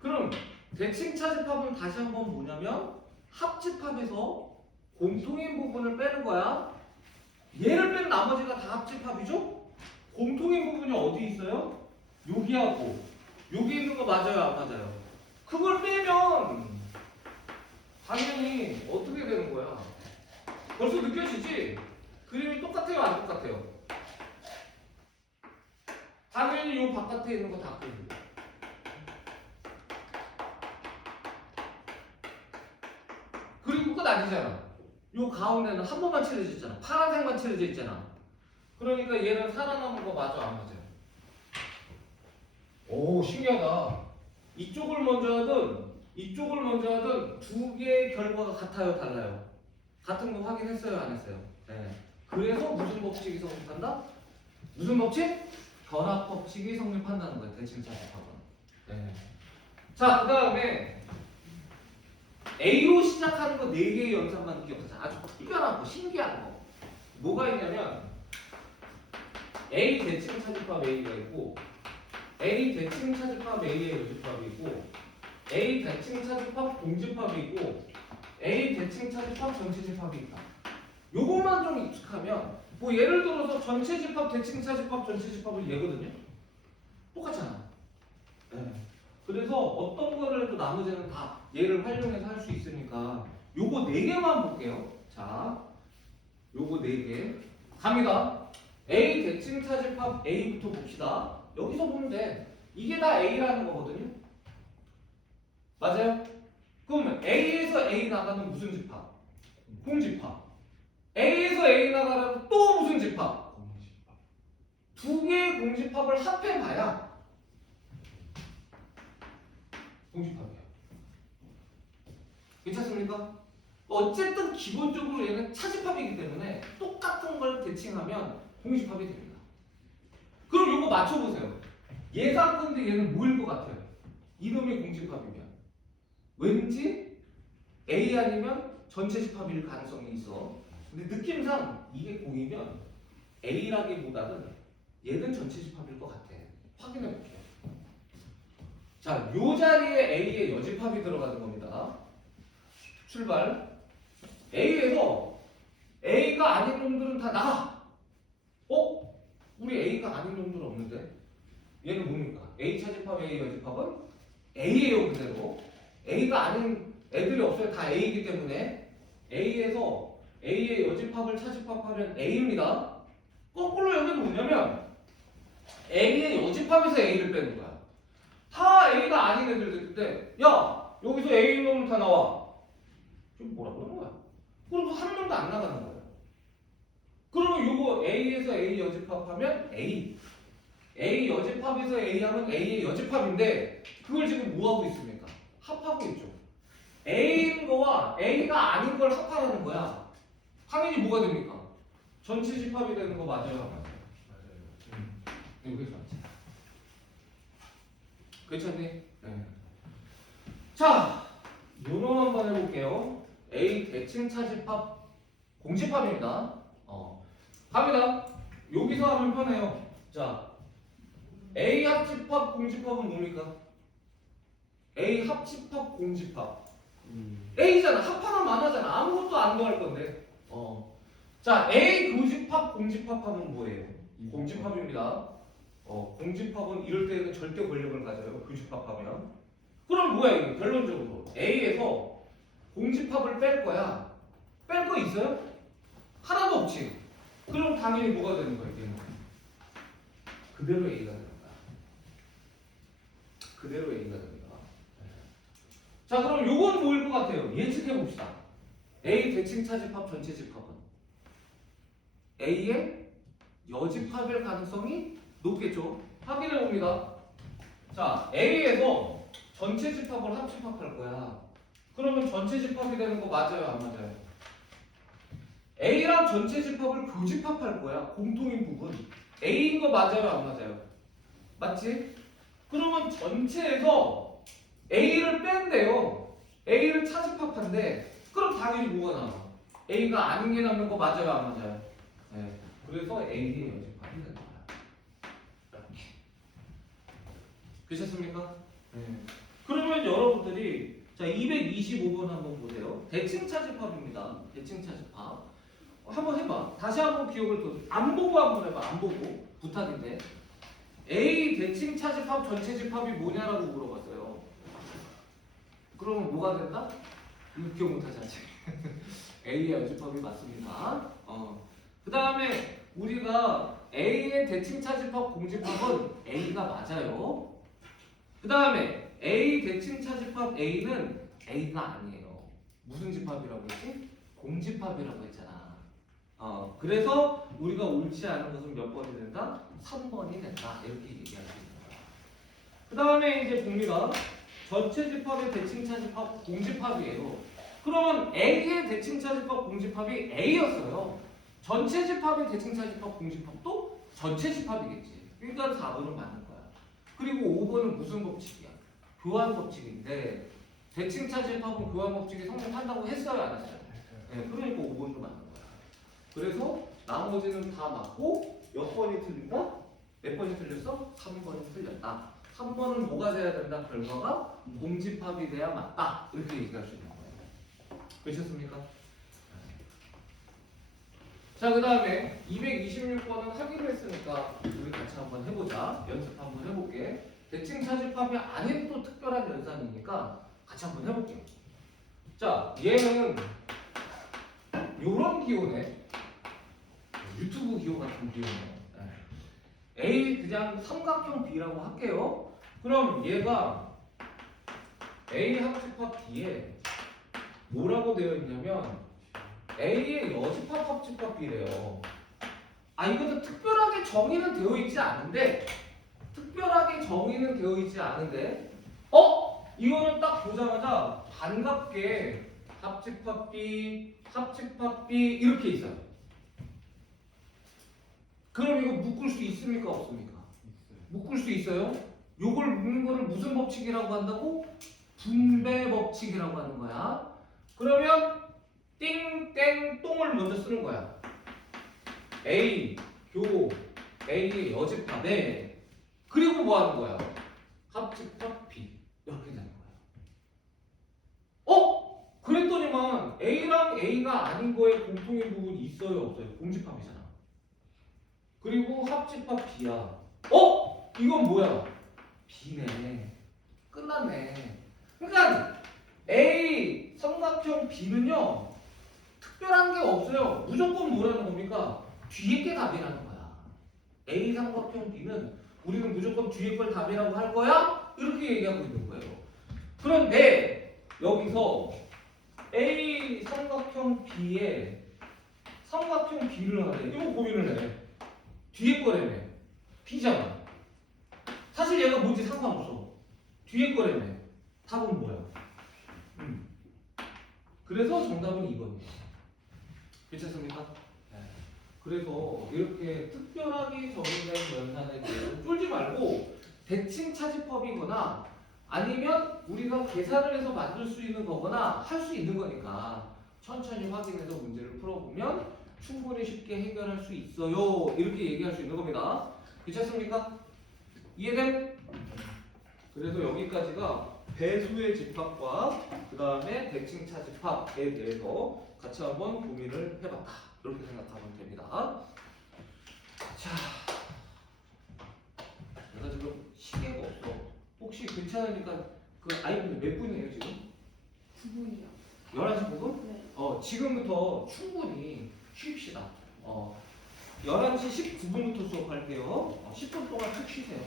그럼 대칭 차집합은 다시 한번 뭐냐면 합집합에서 공통인 부분을 빼는 거야. 얘를 뺀 나머지가 다 합집합이죠? 공통인 부분이 어디 있어요? 여기하고 여기 있는 거 맞아요, 안 맞아요? 그걸 빼면 당연히 어떻게 되는 거야? 벌써 느껴지지? 그림이 똑같아요, 안 똑같아요? 당연히 요 바깥에 있는 거 다 빼고. 그리고 끝 아니잖아. 요 가운데는 한 번만 칠해져 있잖아. 파란색만 칠해져 있잖아. 그러니까 얘는 살아남은 거 맞아, 안 맞아요? 오, 신기하다. 이쪽을 먼저 하든 이쪽을 먼저 하든 두 개의 결과가 같아요, 달라요? 같은 거 확인했어요, 안 했어요? 네. 그래서 무슨 법칙이 성립한다? 무슨 법칙? 견합 법칙이 성립한다는 거예요, 대칭 차집합은. 네. 자, 그 다음에 A로 시작하는 거 4개의 연산만 기억하자. 아주 특별한 거, 신기한 거. 뭐가 있냐면 A 대칭 차집합 A가 있고 A 대칭 차집합 A의 여집합이 있고 A 대칭 차집합 동집합이 있고 A 대칭 차집합 전체 집합이 있다. 요것만 좀 익숙하면 뭐 예를 들어서 전체 집합 대칭 차집합 전체 집합은 얘거든요. 똑같잖아. 네. 그래서 어떤 거를 해도 나머지는 다 얘를 활용해서 할 수 있으니까 요거 4개만 볼게요. 자, 요거 4개 갑니다. A 대칭 차집합 A부터 봅시다. 여기서 보면 돼. 이게 다 A라는 거거든요. 맞아요? 그러면 A에서 A 나가는 무슨 집합? 공집합. A에서 A 나가는 또 무슨 집합? 공집합. 두 개의 공집합을 합해봐야 공집합이야. 괜찮습니까? 어쨌든 기본적으로 얘는 차집합이기 때문에 똑같은 걸 대칭하면 공집합이 됩니다. 그럼 이거 맞춰보세요. 예상컨대 얘는 뭐일 것 같아요? 이놈의 공집합이면 왠지 A 아니면 전체 집합일 가능성이 있어. 근데 느낌상 이게 공이면 A라기보다는 얘는 전체 집합일 것 같아. 확인해 볼게요. 자, 요 자리에 A의 여집합이 들어가는 겁니다. 출발. A에서 A가 아닌 놈들은 다 나가. 우리 A가 아닌 놈들은 없는데? 얘는 뭡니까? A 차집합, A 여집합은 A예요, 그대로. A가 아닌 애들이 없어요. 다 A이기 때문에 A에서 A의 여집합을 차집합하면 A입니다. 거꾸로 여기는 뭐냐면 A의 여집합에서 A를 빼는 거야. 다 A가 아닌 애들 됐을 때, 야, 여기서 A 놈은 다 나와. 지금 뭐라 그러는 거야? 그럼 한 놈도 안 나가는 거야. 그러면 요거 A에서 A 여집합하면 A. A 여집합에서 A 하면 A의 여집합인데 그걸 지금 뭐 하고 있습니까? 합하고 있죠. A인 거와 A가 아닌 걸 합하라는 거야. 당연히 뭐가 됩니까? 전체 집합이 되는 거 맞아요? 맞아요. 이게 맞지. 괜찮니? 네. 자, 요놈 한번 해볼게요. A 대칭 차집합 공집합입니다. 갑니다. 여기서 하면 편해요. 자, A 합집합 공집합은 뭡니까? A 합집합 공집합. A잖아. 합하면 안 하잖아. 아무것도 안 더할 건데. 자, A 교집합 공집합하면 뭐예요? 공집합입니다. 공집합은 이럴 때는 절대 권력을 가져요. 교집합하면. 그럼 뭐야 이게 결론적으로 A에서 공집합을 뺄 거야. 뺄 거 있어요? 하나도 없지. 그럼 당연히 뭐가 되는 거야 이게? 그대로 A가 되는 거야. 그대로 A가 됩니다. 자, 그럼 요건 뭐일 것 같아요? 예측해 봅시다. A 대칭 차집합 전체 집합은 A의 여집합일 가능성이 높겠죠? 확인해 봅니다. 자, A에서 전체 집합을 합집합할 거야. 그러면 전체 집합이 되는 거 맞아요, 안 맞아요? A랑 전체 집합을 교집합할 거야. 공통인 부분. A인 거 맞아요, 안 맞아요? 맞지? 그러면 전체에서 A를 뺀대요. A를 차집합한대. 그럼 당연히 뭐가 나와? A가 아닌 게 남는 거 맞아요, 안 맞아요? 네. 그래서 A의 여집합이 되는 거야. 이렇게. 되셨습니까? 네. 그러면 여러분들이 자 225번 한번 보세요. 대칭 차집합입니다. 대칭 차집합. 한번 해봐. 다시 한번 기억을 더. 안 보고 한번 해봐. 안 보고 부탁인데. A 대칭 차집합 전체 집합이 뭐냐라고 물어봤어요. 그러면 뭐가 된다? 이거 기억 못하지 아직. A의 여집합이 맞습니다. 그 다음에 우리가 A의 대칭 차집합 공집합은 A가 맞아요. 그 다음에 A 대칭 차집합 A는 A가 아니에요. 무슨 집합이라고 했지? 공집합이라고 했잖아. 그래서 우리가 옳지 않은 것은 몇 번이 된다? 3번이 된다. 이렇게 얘기할 수 있는 거야. 그 다음에 이제 봅니다. 전체 집합의 대칭 차집합 공집합이에요. 그러면 A의 대칭 차집합 공집합이 A였어요. 전체 집합의 대칭 차집합 공집합도 전체 집합이겠지. 그러니까 4번은 맞는 거야. 그리고 5번은 무슨 법칙이야? 교환 법칙인데 대칭 차집합은 교환 법칙이 성립한다고 했어요, 안 했어요? 네, 그러니까 5번도 맞는 거야. 그래서 나머지는 다 맞고 몇 번이 틀린다? 몇 번이 틀렸어? 3번이 틀렸다. 3번은 뭐가 돼야 된다? 결과가 공집합이 돼야 맞다. 이렇게 얘기할 수 있는 거예요. 그러셨습니까? 자, 그 다음에 226번은 하기로 했으니까 우리 같이 한번 해보자. 연습 한번 해볼게. 대칭 차집합이 아닌 또 특별한 연산이니까 같이 한번 해볼게요. 자, 얘는 요런 기호네. 유튜브 기호 같은 기호네. A 그냥 삼각형 B라고 할게요. 그럼 얘가 A 합집합 B에 뭐라고 되어 있냐면 A의 여집합 합집합 B래요. 이것도 특별하게 정의는 되어 있지 않은데 이거는 딱 보자마자 반갑게 합집합 B 이렇게 있어요. 그럼 이거 묶을 수 있습니까 없습니까? 묶을 수 있어요. 요걸 묶는 거를 무슨 법칙이라고 한다고? 분배 법칙이라고 하는 거야. 그러면 띵땡 똥을 먼저 쓰는 거야. A 교 A의 여집합에 그리고 뭐 하는 거야? 합집합 B 이렇게 되는 거야. 그랬더니만 A랑 A가 아닌 거에 공통인 부분이 있어요 없어요? 공집합이잖아. 그리고 합집합 B야. 이건 뭐야? B네. 끝났네. 그러니까 A 삼각형 B는요 특별한 게 없어요. 무조건 뭐라는 겁니까? 뒤에 게 답이라는 거야. A 삼각형 B는 우리는 무조건 뒤에 걸 답이라고 할 거야? 이렇게 얘기하고 있는 거예요. 그런데 여기서 A 삼각형 B에 삼각형 B를 하래. 이거 고민을 해. 뒤에 거라며. B잖아. 사실 얘가 뭔지 상관없어. 뒤에 거라며. 답은 뭐야? 그래서 정답은 2번이에요. 괜찮습니까? 네. 그래서 이렇게 특별하게 정의된 연산에 대해서 쫄지 말고 대칭 차집합이거나 아니면 우리가 계산을 해서 만들 수 있는 거거나 할 수 있는 거니까 천천히 확인해서 문제를 풀어보면 충분히 쉽게 해결할 수 있어요. 이렇게 얘기할 수 있는 겁니다. 괜찮습니까? 이해됨? 그래서 여기까지가 배수의 집합과 그 다음에 대칭차 집합에 대해서 같이 한번 고민을 해봤다. 이렇게 생각하면 됩니다. 자, 내가 지금 시계가 없어. 혹시 괜찮으니까 그 아이분들 몇 분이에요 지금? 9분이요. 11시 9분? 네. 지금부터 충분히 쉽시다. 11시 19분부터 수업할게요. 10분 동안 쭉 쉬세요.